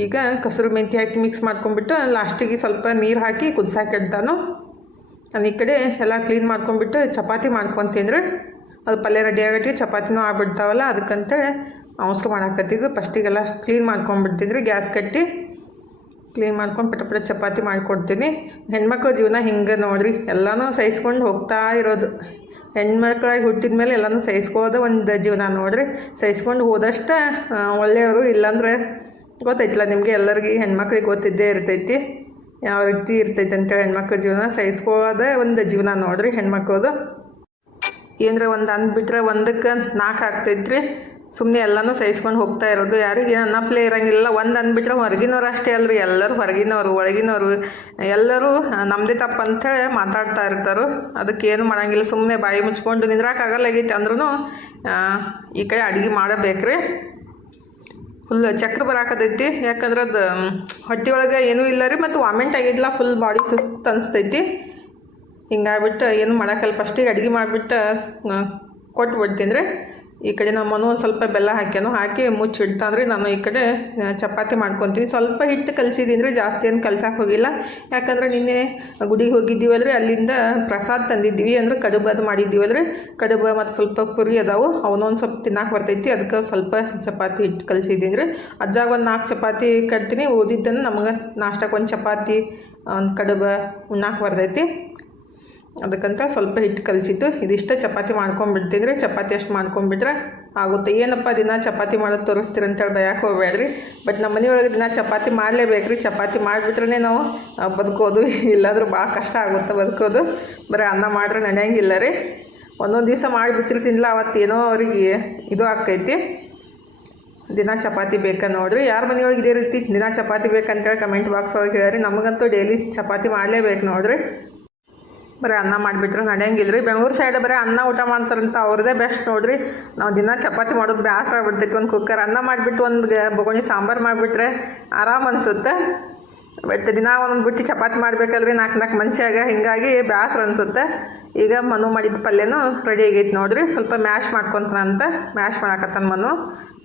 ಈಗ ಕಸೂರಿ ಮೆಂತಿ ಹಾಕಿ ಮಿಕ್ಸ್ ಮಾಡ್ಕೊಂಡ್ಬಿಟ್ಟು ಲಾಸ್ಟಿಗೆ ಸ್ವಲ್ಪ ನೀರು ಹಾಕಿ ಕುದಿಸಾಕಿಡ್ತಾನು. ನಾನು ಈ ಕಡೆ ಎಲ್ಲ ಕ್ಲೀನ್ ಮಾಡ್ಕೊಂಡ್ಬಿಟ್ಟು ಚಪಾತಿ ಮಾಡ್ಕೊತೀನಿ. ಅದು ಪಲ್ಯ ರೆಡಿ ಆಗೋಟ್ಟಿಗೆ ಚಪಾತಿನೂ ಆಗ್ಬಿಡ್ತಾವಲ್ಲ, ಅದಕ್ಕಂತೇಳಿ ಅವಸರ ಮಾಡಾಕತ್ತಿದ್ದು. ಫಸ್ಟಿಗೆಲ್ಲ ಕ್ಲೀನ್ ಮಾಡ್ಕೊಂಡ್ಬಿಡ್ತಿದ್ರಿ. ಗ್ಯಾಸ್ ಕಟ್ಟಿ ಕ್ಲೀನ್ ಮಾಡ್ಕೊಂಡು ಪಟ ಚಪಾತಿ ಮಾಡಿಕೊಡ್ತೀನಿ. ಹೆಣ್ಮಕ್ಳ ಜೀವನ ಹಿಂಗೆ ನೋಡ್ರಿ, ಎಲ್ಲನೂ ಸಹಿಸ್ಕೊಂಡು ಹೋಗ್ತಾ ಇರೋದು. ಹೆಣ್ಮಕ್ಳಾಗಿ ಹುಟ್ಟಿದ ಮೇಲೆ ಎಲ್ಲನೂ ಸಹಿಸ್ಕೋದು ಒಂದು ಜೀವನ ನೋಡ್ರಿ. ಸಹಿಸ್ಕೊಂಡು ಹೋದಷ್ಟು ಒಳ್ಳೆಯವರು, ಇಲ್ಲಾಂದ್ರೆ ಗೊತ್ತೈತಿಲ್ಲ ನಿಮಗೆ ಎಲ್ಲರಿಗೂ, ಹೆಣ್ಮಕ್ಳಿಗೆ ಗೊತ್ತಿದ್ದೇ ಇರ್ತೈತಿ ಯಾವ ರೀತಿ ಇರ್ತೈತೆ ಅಂತೇಳಿ. ಹೆಣ್ಮಕ್ಳ ಜೀವನ ಸಹಿಸ್ಕೊಳ್ಳೋದೇ ಒಂದು ಜೀವನ ನೋಡ್ರಿ ಹೆಣ್ಮಕ್ಳದು. ಏನರ ಒಂದು ಅಂದ್ಬಿಟ್ರೆ 1ಕ್ಕೆ 4 ಆಗ್ತೈತ್ರಿ. ಸುಮ್ಮನೆ ಎಲ್ಲನೂ ಸಹಿಸ್ಕೊಂಡು ಹೋಗ್ತಾ ಇರೋದು. ಯಾರಿಗೆ ಅನ್ನಪ್ಲೇ ಇರೋಂಗಿಲ್ಲ. ಒಂದು ಅಂದ್ಬಿಟ್ರೆ ಹೊರಗಿನವ್ರು ಅಷ್ಟೇ ಅಲ್ರಿ, ಎಲ್ಲರೂ ಹೊರಗಿನವರು ಒಳಗಿನವರು ಎಲ್ಲರೂ ನಮ್ಮದೇ ತಪ್ಪು ಅಂಥೇಳಿ ಮಾತಾಡ್ತಾ ಇರ್ತಾರೆ. ಅದಕ್ಕೇನು ಮಾಡೋಂಗಿಲ್ಲ, ಸುಮ್ಮನೆ ಬಾಯಿ ಮುಚ್ಕೊಂಡು ನಿಂದ್ರಾಕಾಗಲ್ಲಾಗೈತಿ ಅಂದ್ರೂ ಈ ಕಡೆ ಅಡುಗೆ ಮಾಡಬೇಕ್ರಿ. ಫುಲ್ ಚಕ್ರ ಬರಾಕತೈತಿ. ಯಾಕಂದ್ರೆ ಅದು ಹೊಟ್ಟೆ ಒಳಗೆ ಏನೂ ಇಲ್ಲ ರೀ, ಮತ್ತು ವಾಮೆಂಟ್ ಆಗಿದ್ಲ, ಫುಲ್ ಬಾಡಿ ಸುಸ್ತು ಅನಿಸ್ತೈತಿ. ಹಿಂಗಾಗ್ಬಿಟ್ಟು ಏನು ಮಾಡೋಕ್ಕಲ್ಲ, ಫಸ್ಟಿಗೆ ಅಡುಗೆ ಮಾಡಿಬಿಟ್ಟು ಕೊಟ್ಬಿಡ್ತೀನಿ ರೀ. ಈ ಕಡೆ ನಮ್ಮ ಮನು ಒಂದು ಸ್ವಲ್ಪ ಬೆಲ್ಲ ಹಾಕಿ ಮುಚ್ಚಿಡ್ತಾನ್ರಿ. ನಾನು ಈ ಕಡೆ ಚಪಾತಿ ಮಾಡ್ಕೊತೀನಿ. ಸ್ವಲ್ಪ ಹಿಟ್ಟು ಕಲಿಸಿದ್ದೀನಿ ರೀ, ಜಾಸ್ತಿ ಏನು ಕಲ್ಸಕ್ಕೆ ಹೋಗಿಲ್ಲ. ಯಾಕಂದ್ರೆ ನಿನ್ನೆ ಗುಡಿಗೆ ಹೋಗಿದ್ದೀವಲ್ರಿ, ಅಲ್ಲಿಂದ ಪ್ರಸಾದ ತಂದಿದ್ದೀವಿ, ಅಂದ್ರೆ ಕಡುಬು ಅದು ಮಾಡಿದ್ದೀವಲ್ರಿ. ಕಡುಬು ಮತ್ತು ಸ್ವಲ್ಪ ಪುರಿ ಅದಾವು, ಅವನೊಂದು ಸ್ವಲ್ಪ ತಿನ್ನಕ್ಕೆ ಬರ್ತೈತಿ. ಅದಕ್ಕೆ ಸ್ವಲ್ಪ ಚಪಾತಿ ಹಿಟ್ಟು ಕಲಿಸಿದ್ದೀನಿ ರೀ. ಅಜ್ಜಾಗ ಒಂದು 4 ಚಪಾತಿ ಕಟ್ತೀನಿ, ಓದಿದ್ದನ್ನು ನಮಗೆ ನಾಷ್ಟಕ್ಕೆ ಒಂದು ಚಪಾತಿ ಒಂದು ಕಡುಬು ಉಣ್ಣಾಕೆ ಬರ್ತೈತಿ. ಅದಕ್ಕಂತ ಸ್ವಲ್ಪ ಹಿಟ್ಟು ಕಲಿಸಿದ್ದು. ಇದಿಷ್ಟು ಚಪಾತಿ ಮಾಡ್ಕೊಂಡ್ಬಿಡ್ತೀನಿ ರೀ. ಚಪಾತಿ ಅಷ್ಟು ಮಾಡ್ಕೊಂಡ್ಬಿಟ್ರೆ ಆಗುತ್ತೆ. ಏನಪ್ಪ ದಿನ ಚಪಾತಿ ಮಾಡೋದು ತೋರಿಸ್ತೀರಿ ಅಂತೇಳಿ ಭಯಕ್ಕೆ ಹೋಗಬೇಡ್ರಿ. ಬಟ್ ನಮ್ಮ ಮನೆಯೊಳಗೆ ದಿನ ಚಪಾತಿ ಮಾಡಲೇಬೇಕು ರೀ. ಚಪಾತಿ ಮಾಡಿಬಿಟ್ರೆ ನಾವು ಬದುಕೋದು, ಇಲ್ಲಾಂದ್ರೆ ಭಾಳ ಕಷ್ಟ ಆಗುತ್ತೆ ಬದುಕೋದು. ಬರೀ ಅನ್ನ ಮಾಡಿದ್ರೆ ನಡೆಯಂಗಿಲ್ಲ ರೀ. ಒಂದೊಂದು ದಿವಸ ಮಾಡಿಬಿಟ್ಟಿರ್ತೀನಿಲ್ಲ, ಅವತ್ತೇನೋ ಅವ್ರಿಗೆ ಇದು ಆಕ್ಕೈತಿ. ದಿನ ಚಪಾತಿ ಬೇಕಾ ನೋಡಿರಿ. ಯಾರ ಮನೆಯೊಳಗೆ ಇದೇ ರೀತಿ ದಿನ ಚಪಾತಿ ಬೇಕಂತೇಳಿ ಕಮೆಂಟ್ ಬಾಕ್ಸ್ ಒಳಗೆ ಹೇಳಿರಿ. ನಮಗಂತೂ ಡೈಲಿ ಚಪಾತಿ ಮಾಡಲೇಬೇಕು ನೋಡಿರಿ. ಬರೀ ಅನ್ನ ಮಾಡಿಬಿಟ್ರೆ ನಡೆಯಂಗಿಲ್ಲ ರೀ. ಬೆಂಗಳೂರು ಸೈಡ್ ಬರೀ ಅನ್ನ ಊಟ ಮಾಡ್ತಾರಂತ, ಅವ್ರದ್ದೇ ಬೆಸ್ಟ್ ನೋಡಿರಿ. ನಾವು ದಿನ ಚಪಾತಿ ಮಾಡೋದು ಬೇಸರ ಆಗ್ಬಿಡ್ತೈತಿ. ಒಂದು ಕುಕ್ಕರ್ ಅನ್ನ ಮಾಡಿಬಿಟ್ಟು ಒಂದು ಬೊಗೋಣಿ ಸಾಂಬಾರು ಮಾಡಿಬಿಟ್ರೆ ಆರಾಮ್ ಅನಿಸುತ್ತೆ. ಬಟ್ ದಿನ ಒಂದೊಂದು ಬಿಟ್ಟು ಚಪಾತಿ ಮಾಡ್ಬೇಕಲ್ರಿ, 4 ಮನುಷ್ಯಾಗ. ಹೀಗಾಗಿ ಬೇಸರ ಅನಿಸುತ್ತೆ. ಈಗ ಮನು ಮಾಡಿದ ಪಲ್ಯನೂ ರೆಡಿ ಆಗೈತೆ ನೋಡಿರಿ. ಸ್ವಲ್ಪ ಮ್ಯಾಶ್ ಮಾಡ್ಕೊತಾನಂತ, ಮ್ಯಾಶ್ ಮಾಡಾಕತ್ತಾನ ಮನು.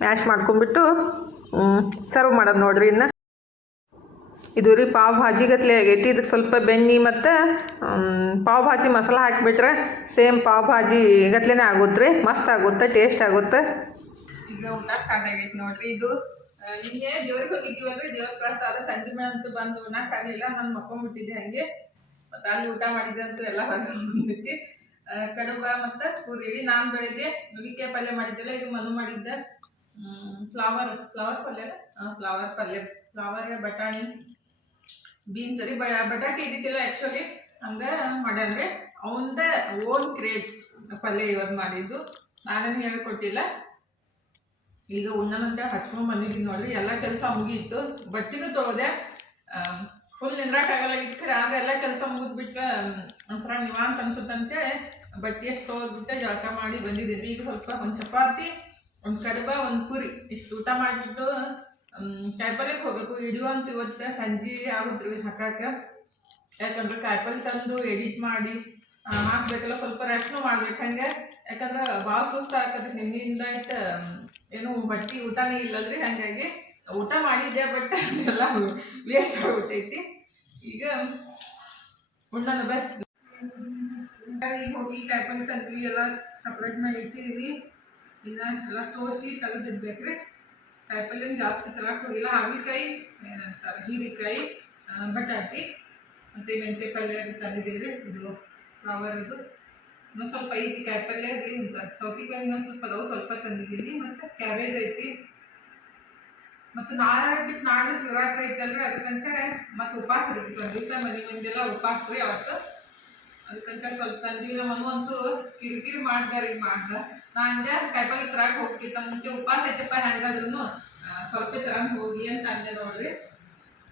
ಮ್ಯಾಶ್ ಮಾಡ್ಕೊಂಬಿಟ್ಟು ಸರ್ವ್ ಮಾಡೋದು ನೋಡಿರಿ. ಇನ್ನು ಇದು ರೀ ಪಾವ್ ಭಾಜಿ ಗತ್ಲೆ ಆಗೈತಿ. ಇದಕ್ಕೆ ಸ್ವಲ್ಪ ಬೆಣ್ಣೆ ಮತ್ತು ಪಾವ್ ಭಾಜಿ ಮಸಾಲ ಹಾಕಿಬಿಟ್ರೆ ಸೇಮ್ ಪಾವ್ ಭಾಜಿ ಗತ್ಲೆನೇ ಆಗುತ್ತೆ ರೀ. ಮಸ್ತ್ ಆಗುತ್ತೆ, ಟೇಸ್ಟ್ ಆಗುತ್ತೆ. ಈಗ ಊಟ ಸ್ಟಾರ್ಟ್ ಆಗೈತಿ ನೋಡಿರಿ. ಇದು ನಿನ್ನೆ ದೇವ್ರಿಗೆ ಹೋಗಿದ್ದೀವಲ್ರಿ, ದೇವ್ರ ಪ್ರಸಾದ ಸಂಜೆ ಮೇಲೆ ಅಂತೂ ಬಂದು ಉಣ್ಣಕ್ಕಾಗಲಿಲ್ಲ. ನಾನು ಮಕ್ಕೊಂಡ್ಬಿಟ್ಟಿದ್ದೆ ಹಾಗೆ. ಮತ್ತು ಅಲ್ಲಿ ಊಟ ಮಾಡಿದ್ದಂತೂ ಎಲ್ಲ ಬಂದೈತಿ. ಕಡುಬ ಮತ್ತು ಪೂರಿ. ನಾನು ಬೆಳಿಗ್ಗೆ ನುಗ್ಗಿಕಾಯಿ ಪಲ್ಯ ಮಾಡಿದ್ದೆಲ್ಲ, ಇದು ಮನು ಮಾಡಿದ್ದೆ ಫ್ಲವರ್ ಪಲ್ಯ. ಫ್ಲವರ್ ಬಟಾಣಿ ಬೀನ್ಸ್ ರೀ. ಬಟಾಟೆ ಇದ್ದಿದ್ದಿಲ್ಲ ಆ್ಯಕ್ಚುಲಿ, ಹಂಗೆ ಮಾಡ್ಯಾನ್ರಿ. ಅವಂದೇ ಓನ್ ಕ್ರಿಯೇಟ್ ಪಲ್ಯ ಇವತ್ತು ಮಾಡಿದ್ದು, ನಾನೇನು ಹೇಳ್ಕೊಟ್ಟಿಲ್ಲ. ಈಗ ಉಣ್ಣನಂತೆ ಹಚ್ಕೊಂಡು ಬಂದಿದ್ದೀನಿ ನೋಡ್ರಿ. ಎಲ್ಲ ಕೆಲಸ ಮುಗಿಯಿತು. ಬಟ್ಟೆನೂ ತೊಳೆದೆ. ಫುಲ್ ನಿಂದ್ರಾಕಾಗಲ್ಲಾಗಿತ್ತು ಖರೆ, ಆದರೆ ಎಲ್ಲ ಕೆಲಸ ಮುಗಿದ್ಬಿಟ್ರೆ ಒಂಥರ ನಿವಾಂತ ಅನ್ಸುತ್ತಂತೇಳಿ ಬಟ್ಟೆ ಅಷ್ಟು ತೊಳೆದ್ಬಿಟ್ಟೆ ಜಳಕ ಮಾಡಿ ಬಂದಿದ್ದೀನಿ. ಈಗ ಸ್ವಲ್ಪ ಒಂದು ಚಪಾತಿ, ಒಂದು ಕಡುಬ, ಒಂದು ಪುರಿ ಇಷ್ಟು ಊಟ ಮಾಡಿಬಿಟ್ಟು ಕಾಯಿಪಲ್ಯಕ್ಕೆ ಹೋಗ್ಬೇಕು. ಹಿಡಿಯುವಂತ ಇವತ್ತು ಸಂಜೆ ಆಗುತ್ತೆ ರೀ ಹಾಕಕ್ಕೆ. ಯಾಕಂದ್ರೆ ಕಾಯಿಪಲ್ಯ ತಂದು ಎಡಿಟ್ ಮಾಡಿ ಹಾಕ್ಬೇಕಲ್ಲ, ಸ್ವಲ್ಪ ರೆಸ್ಟ್ನು ಮಾಡ್ಬೇಕು ಹಂಗೆ. ಯಾಕಂದ್ರೆ ಭಾಳ ಸುಸ್ತು ಆಗ್ತದೆ. ನಿನ್ನೆಯಿಂದ ಏನು ಬಟ್ಟೆ ಊಟನೇ ಇಲ್ಲಲ್ರಿ. ಹಾಗಾಗಿ ಊಟ ಮಾಡಿದ್ದೆ, ಬಟ್ ಎಲ್ಲ ವೇಸ್ಟ್ ಆಗ್ಬಿಟ್ಟೈತಿ. ಈಗ ಉಣ್ಣನ ಬೇಕು. ಈಗ ಹೋಗಿ ಕಾಯಿಪಲ್ಯ ತಂದ್ವಿ, ಎಲ್ಲ ಸಪ್ರೇಟ್ ಮಾಡಿ ಇಟ್ಟಿದ್ದೀವಿ. ಇನ್ನು ಎಲ್ಲ ಸೋಸಿ ತೆಗೆದಿಡ್ಬೇಕ್ರಿ. ಕಾಯಿಪಲ್ಯ ಜಾಸ್ತಿ ತರಕ್ಕೆ ಹೋಗಿಲ್ಲ. ಹಾಗಲಕಾಯಿ, ಹೀರೆಕಾಯಿ, ಬಟಾಟೆ ಮತ್ತು ಮೆಂತ್ಯ ಪಲ್ಯ ತಂದಿದ್ದೀವಿ. ಇದು ಫ್ಲವರ್ದು ಇನ್ನೊಂದು ಸ್ವಲ್ಪ ಐತಿ. ಕಾಯಿಪಲ್ಯ ಸೌತೆಕಾಯಿ ಇನ್ನೊಂದು ಸ್ವಲ್ಪ ಅದಾವು, ಸ್ವಲ್ಪ ತಂದಿದ್ದೀನಿ. ಮತ್ತು ಕ್ಯಾಬೇಜ್ ಐತಿ. ಮತ್ತು ನಾಳೆ ಬಿಟ್ಟು ನಾಳೆ ಶಿವರಾತ್ರಿ ಐತಲ್ರಿ, ಅದಕ್ಕಂತ ಮತ್ತು ಉಪವಾಸ ಇರ್ತಿತ್ತು ಒಂದು ದಿವಸ. ಮಂದಿಗೆಲ್ಲ ಉಪವಾಸ ರೀ ಅವತ್ತು. ಅದಕ್ಕಂತ ಸ್ವಲ್ಪ ತಂದಿವಿ. ನಮ್ಮನ್ನು ಅಂತೂ ಕಿರಿಕಿರಿ ಮಾಡ್ದಾರಿ ನಾನು ಕಾಯಿಪಲ್ಯ ತರಕ್ಕೆ ಹೋಗ್ತಿದ್ದ ಮುಂಚೆ ಉಪವಾಸ ಐತಪ್ಪ, ಹೆಂಗಾದ್ರೂ ಸ್ವಲ್ಪ ತರಂಗೆ ಹೋಗಿ ಅಂತ ಅಂದೆ ನೋಡ್ರಿ.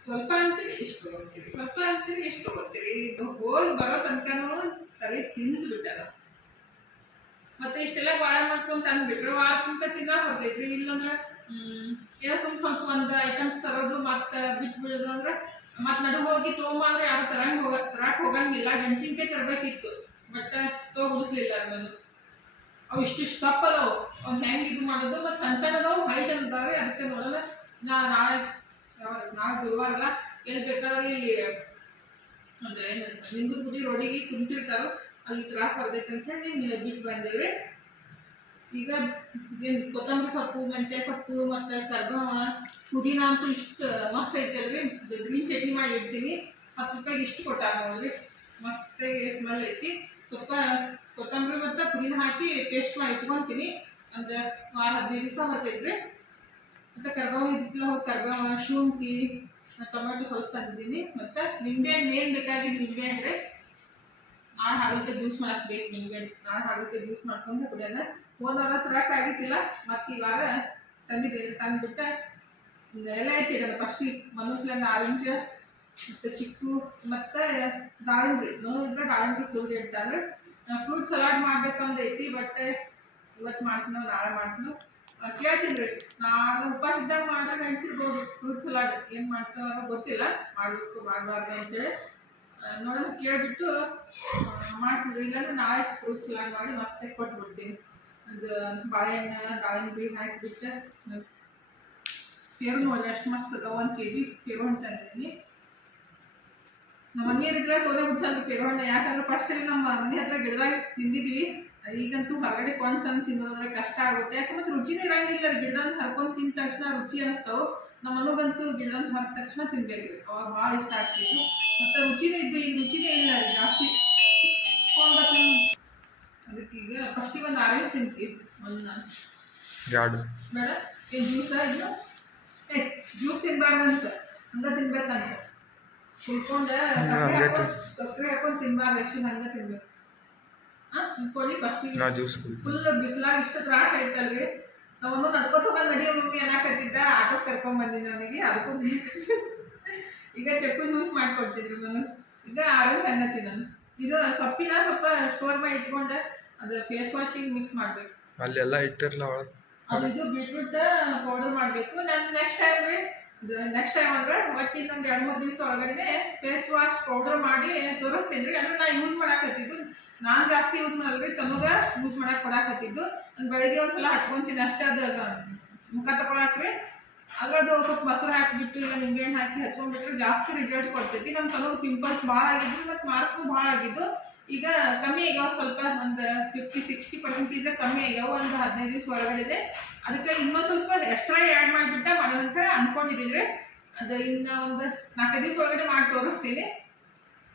ಸ್ವಲ್ಪ ಅಂತೀರಿ ಇಷ್ಟು ತೊಗೊಳ್ತೀರಿ, ಸ್ವಲ್ಪ ಅಂತೀರಿ ಇಷ್ಟು ತೊಗೊಳ್ತೀರಿ. ಇದು ಹೋಗಿ ಬರೋ ತನಕನೂ ತಲೆ ತಿಂದು ಬಿಟ್ಟಾರ. ಮತ್ತೆ ಇಷ್ಟೆಲ್ಲ ವಾರ ಮಾಡ್ಕೊಂಡು ತಂದುಬಿಟ್ರೆ ವಾರ ತನಕ ತಿನ್ನಕ್ಕೆ ಬರ್ತೈತ್ರಿ. ಇಲ್ಲಂದ್ರೆ ಏನೋ ಸ್ವಲ್ಪ ಒಂದು ಐಟಮ್ ತರೋದು ಮತ್ತು ಬಿಟ್ಬಿಡೋದು. ಅಂದ್ರೆ ಮತ್ತು ನಡು ಹೋಗಿ ತೊಗೊಂಬಂದ್ರೆ ಯಾರು ತರಕ್ಕೆ ಹೋಗಂಗಿಲ್ಲ. ಮೆಣಸಿನ್ಕಾಯಿ ತರಬೇಕಿತ್ತು, ಬಟ್ ತೊಗೊಳಿಸ್ಲಿಲ್ಲ ನಾನು. ಅವು ಇಷ್ಟಿಷ್ಟು ತಪ್ಪ ಅದಾವು. ಅವ್ನು ಹೆಂಗೆ ಇದು ಮಾಡೋದು. ಮತ್ತು ಸಣ್ಣ ಅದಾವು, ಹೈಟ್ ಅಂತಾವೆ. ಅದಕ್ಕೆ ನೋಡೋಣ ನಾಳೆ ಗುರುವಾರ ಅಲ್ಲ, ಎಲ್ಲಿ ಬೇಕಾದ್ರೆ ಇಲ್ಲಿ ಒಂದು ಏನು ನಿಂಗೂರು ರೋಡಿಗೆ ಕುಂತಿರ್ತಾರೋ ಅಲ್ಲಿ ತರಕ್ಕೆ ಬರ್ತೈತೆ ಅಂತ ಹೇಳಿ ಬಿಟ್ಟು ಬಂದೇವ್ರಿ. ಈಗ ಕೊತ್ತಂಬರಿ ಸೊಪ್ಪು, ಮೆಂತ್ಯ ಸೊಪ್ಪು ಮತ್ತು ಕರ್ಬೇವ, ಪುದೀನ ಅಂತೂ ಇಷ್ಟು ಮಸ್ತ್ ಐತಲ್ರಿ. ಗ್ರೀನ್ ಚಟ್ನಿ ಮಾಡಿ ಇಡ್ತೀನಿ. 10 ರೂಪಾಯಿಗೆ ಇಷ್ಟು ಕೊಟ್ಟಾರ ನೋಡ್ರಿ. ಮಸ್ತಾಗಿ ಸ್ಮೆಲ್ ಐತಿ. ಸ್ವಲ್ಪ ಕೊತ್ತಂಬರಿ ಮತ್ತು ಪುದೀನ ಹಾಕಿ ಪೇಸ್ಟ್ ಮಾಡಿ ಇಟ್ಕೊತೀನಿ. ಒಂದು 15 ದಿವಸ ಬರ್ತೈತ್ರಿ. ಮತ್ತು ಕರ್ಬೇವು ಇದ್ದಿಲ್ಲ, ಕರ್ಬೇವ, ಶುಂಠಿ, ಟೊಮೆಟೊ ಸ್ವಲ್ಪ ತಂದಿದ್ದೀನಿ. ಮತ್ತು ನಿಂಬೆಹಣ್ಣು ಏನು ಬೇಕಾಗಿದ್ದು ನಿಂಬೆಹಣ್ಣು ರೀ. ನಾಳೆ ಹಾಗಲಕಾಯಿ ಜ್ಯೂಸ್ ಮಾಡಕ್ಕೆ ಬೇಕು ನಿಂಬೆಹಣ್ಣು. ನಾಳೆ ಹಾಗಲಕಾಯಿ ಜ್ಯೂಸ್ ಮಾಡ್ಕೊಂಡು ಕುಡಿಯೋಣ. ಒಂದು ವಾರ ತರಕ್ಕೆ ಆಗಿತ್ತಿಲ್ಲ, ಮತ್ತು ಈ ವಾರ ತಂದಿದ್ದೀನಿ. ತಂದುಬಿಟ್ಟು ಎಲ್ಲ ಇಟ್ಟಿದ್ದಾನೆ. ಫಸ್ಟಿಗೆ ಮನಸ್ಸಿಲ್ಲ ಆರೆಂಜ್ ಮತ್ತು ಚಿಕ್ಕು ಮತ್ತು ದಾಳಿಂಬ್ರಿ. ನೋಡಿದ್ರೆ ದಾಳಿಂಬ್ರಿ ಸುಳ್ಳು ಇಡ್ತಾರೆ. ಫ್ರೂಟ್ ಸಲಾಡ್ ಮಾಡ್ಬೇಕಂದೈತಿ, ಬಟ್ ಇವತ್ತು ಮಾಡ್ತೀನೋ ನಾಳೆ ಮಾಡ್ತೀನೋ ಕೇಳ್ತೀನಿ ರೀ. ನಾನು ಉಪವಾಸ ಇದ್ದಾಗ ಮಾಡಿದಾಗ ಅಂತಿರ್ಬೋದು ಫ್ರೂಟ್ ಸಲಾಡ್ ಏನು ಮಾಡ್ತಾರೋ ಗೊತ್ತಿಲ್ಲ, ಮಾಡಬೇಕು ಮಾಡಬಾರ್ದು ಅಂತೇಳಿ ನೋಡೋಣ ಕೇಳಿಬಿಟ್ಟು ಮಾಡ್ತಿದ್ರು. ಇಲ್ಲಾಂದ್ರೆ ನಾಳೆ ಫ್ರೂಟ್ ಸಲಾಡ್ ಮಾಡಿ ಮಸ್ತಾಗಿ ಕೊಟ್ಬಿಡ್ತೀನಿ. ಅದು ಬಾಳೆಹಣ್ಣು ದಾಳಿಂಬೆ ಹಾಕಿಬಿಟ್ಟು ಪೇರು ನೋಡಿ ಎಷ್ಟು ಮಸ್ತ್ ಅದ. 1 kg ಪೇರು ಹಣ್ಣು ತಂದಿದ್ದೀನಿ. ನಮ್ಮ ಮನೆಯಲ್ಲಿದ್ರೆ ತೋಲೆ ಬಿಡ್ಸಲ್ರಿ ಪೇರು ಹಣ್ಣು, ಯಾಕಂದ್ರೆ ಫಸ್ಟ್ ನಮ್ಮ ಮನೆ ಹತ್ರ ಗಿಡದಾಗ ತಿಂದಿದ್ವಿ. ಈಗಂತೂ ಹೊರಗಡೆ ಕೊಂಡು ತಂದು ತಿನ್ನೋದ್ರೆ ಕಷ್ಟ ಆಗುತ್ತೆ, ಯಾಕಂದ್ರೆ ರುಚಿನೇ ಇರಂಗಿಲ್ಲ. ಗಿಡದಂತ ಹರ್ಕೊಂಡು ತಿಂದ ತಕ್ಷಣ ರುಚಿ ಅನಿಸ್ತಾವೆ. ನಮ್ಮ ಮನಗಂತೂ ಗಿಡದಂತ ಹರಿದ ತಕ್ಷಣ ತಿನ್ಬೇಕ್ರಿ, ಅವಾಗ ಭಾಳ ಇಷ್ಟ ಆಗ್ತಿತ್ತು. ಮತ್ತು ರುಚಿನೂ ಇದ್ದು ಈಗ ರುಚಿನೇ ಇಲ್ಲ ರೀ ಜಾಸ್ತಿ ಕೊಂಡ್ಬತ್ತು. ಅದಕ್ಕೆ ಈಗ ಫಸ್ಟಿಗೆ ಒಂದು ಆರೆಂಜ್ ತಿಂತೀವಿ, ಒಂದು ಬೇಡ ಏನು ಜ್ಯೂಸ ಇದು ಜ್ಯೂಸ್ ತಿನ್ಬಾರ್ದಂತ, ಹಂಗೆ ತಿನ್ಬೇಕಂತ ತಿಳ್ಕೊಂಡೆ. ಸಕ್ಕರೆ ಹಾಕೊಂಡು ತಿನ್ಬಾರ್ದು, ಆ್ಯಕ್ಚುಲಿ ಹಂಗೆ ತಿನ್ಬೇಕು. ತಿಳ್ಕೊಳ್ಳಿ ಫಸ್ಟಿಗೆ ಫುಲ್ ಬಿಸಿಲಾಗ ಇಷ್ಟು ತ್ರಾಸ ಐತಲ್ರಿ. ನಾವೊಂದು ನಡ್ಕೊತ ಹೋಗೋದು ನಡಿಯೋ ಮಮ್ಮಿ ಏನಾಕತ್ತಿದ್ದ, ಆಟೋಕ್ಕೆ ಕರ್ಕೊಂಡ್ಬಂದಿದ್ದೆ ಅವನಿಗೆ, ಅದಕ್ಕೂ ಈಗ ಚಕ್ಕು ಜ್ಯೂಸ್ ಮಾಡಿಕೊಡ್ತಿದ್ರು ನಾನು. ಈಗ ಆರೆಂಜ್ ಸಂಗತಿ ನಾನು ಇದು ಸೊಪ್ಪಿನ ಸ್ವಲ್ಪ ಸ್ಟೋರ್ ಮಾಡಿ ಇಟ್ಕೊಂಡೆ, ಅದು ಫೇಸ್ ವಾಶಿಗೆ ಮಿಕ್ಸ್ ಮಾಡಬೇಕು. ಅಲ್ಲೆಲ್ಲ ಇಟ್ಟಿರಲ್ಲ ಒಳಗೆ ಅದು ಇದು ಬೀಟ್ರೂಟ್ ಪೌಡರ್ ಮಾಡಬೇಕು. ನಾನು ನೆಕ್ಸ್ಟ್ ಟೈಮ್ ಅಂದ್ರೆ ಒಟ್ಟಿಂದೊಂದು 2-3 ದಿವಸ ಒಳಗಡೆ ಫೇಸ್ ವಾಶ್ ಪೌಡರ್ ಮಾಡಿ ತೋರಿಸ್ತೀನಿ ರೀ. ಅಂದ್ರೆ ನಾನು ಯೂಸ್ ಮಾಡಾಕತ್ತಿದ್ದು, ನಾನು ಜಾಸ್ತಿ ಯೂಸ್ ಮಾಡಲ್ರಿ, ತನಗ ಯೂಸ್ ಮಾಡಕ್ಕೆ ಕೊಡಾಕತ್ತಿದ್ದು. ನಾನು ಬೆಳಗ್ಗೆ ಒಂದ್ಸಲ ಹಚ್ಕೊತೀನಿ ಅಷ್ಟೇ, ಅದು ಮುಖ ತಗೊಳಕ್ರಿ. ಅದ್ರದ್ದು ಸ್ವಲ್ಪ ಮೊಸರು ಹಾಕಿಬಿಟ್ಟು ಇಲ್ಲ ನಿಂಬೆಹಣ್ಣು ಹಾಕಿ ಹಚ್ಕೊಂಡ್ಬಿಟ್ರೆ ಜಾಸ್ತಿ ರಿಸಲ್ಟ್ ಕೊಡ್ತೈತಿ. ನಮ್ಮ ತನಗ ಪಿಂಪಲ್ಸ್ ಭಾಳ ಆಗಿದ್ರು ಮತ್ತು ಮಾರ್ಕ್ನು ಭಾಳ ಆಗಿದ್ದು. ಈಗ ಕಮ್ಮಿ ಆಗ್ಯಾವ, ಸ್ವಲ್ಪ ಒಂದು 50-60% ಕಮ್ಮಿ ಆಗ್ಯಾವ ಒಂದು 15 ದಿವಸ ಒಳಗಡೆ. ಅದಕ್ಕೆ ಇನ್ನೊಂದು ಸ್ವಲ್ಪ ಎಕ್ಸ್ಟ್ರಾ ಆ್ಯಡ್ ಮಾಡಿಬಿಟ್ಟ ಮಾಡೋದಂತ ಅಂದ್ಕೊಂಡಿದ್ದೀನಿ. ಅದು ಇನ್ನು ಒಂದು 4 ದಿವಸ ಒಳಗಡೆ ಮಾಡಿ ತೋರಿಸ್ತೀನಿ.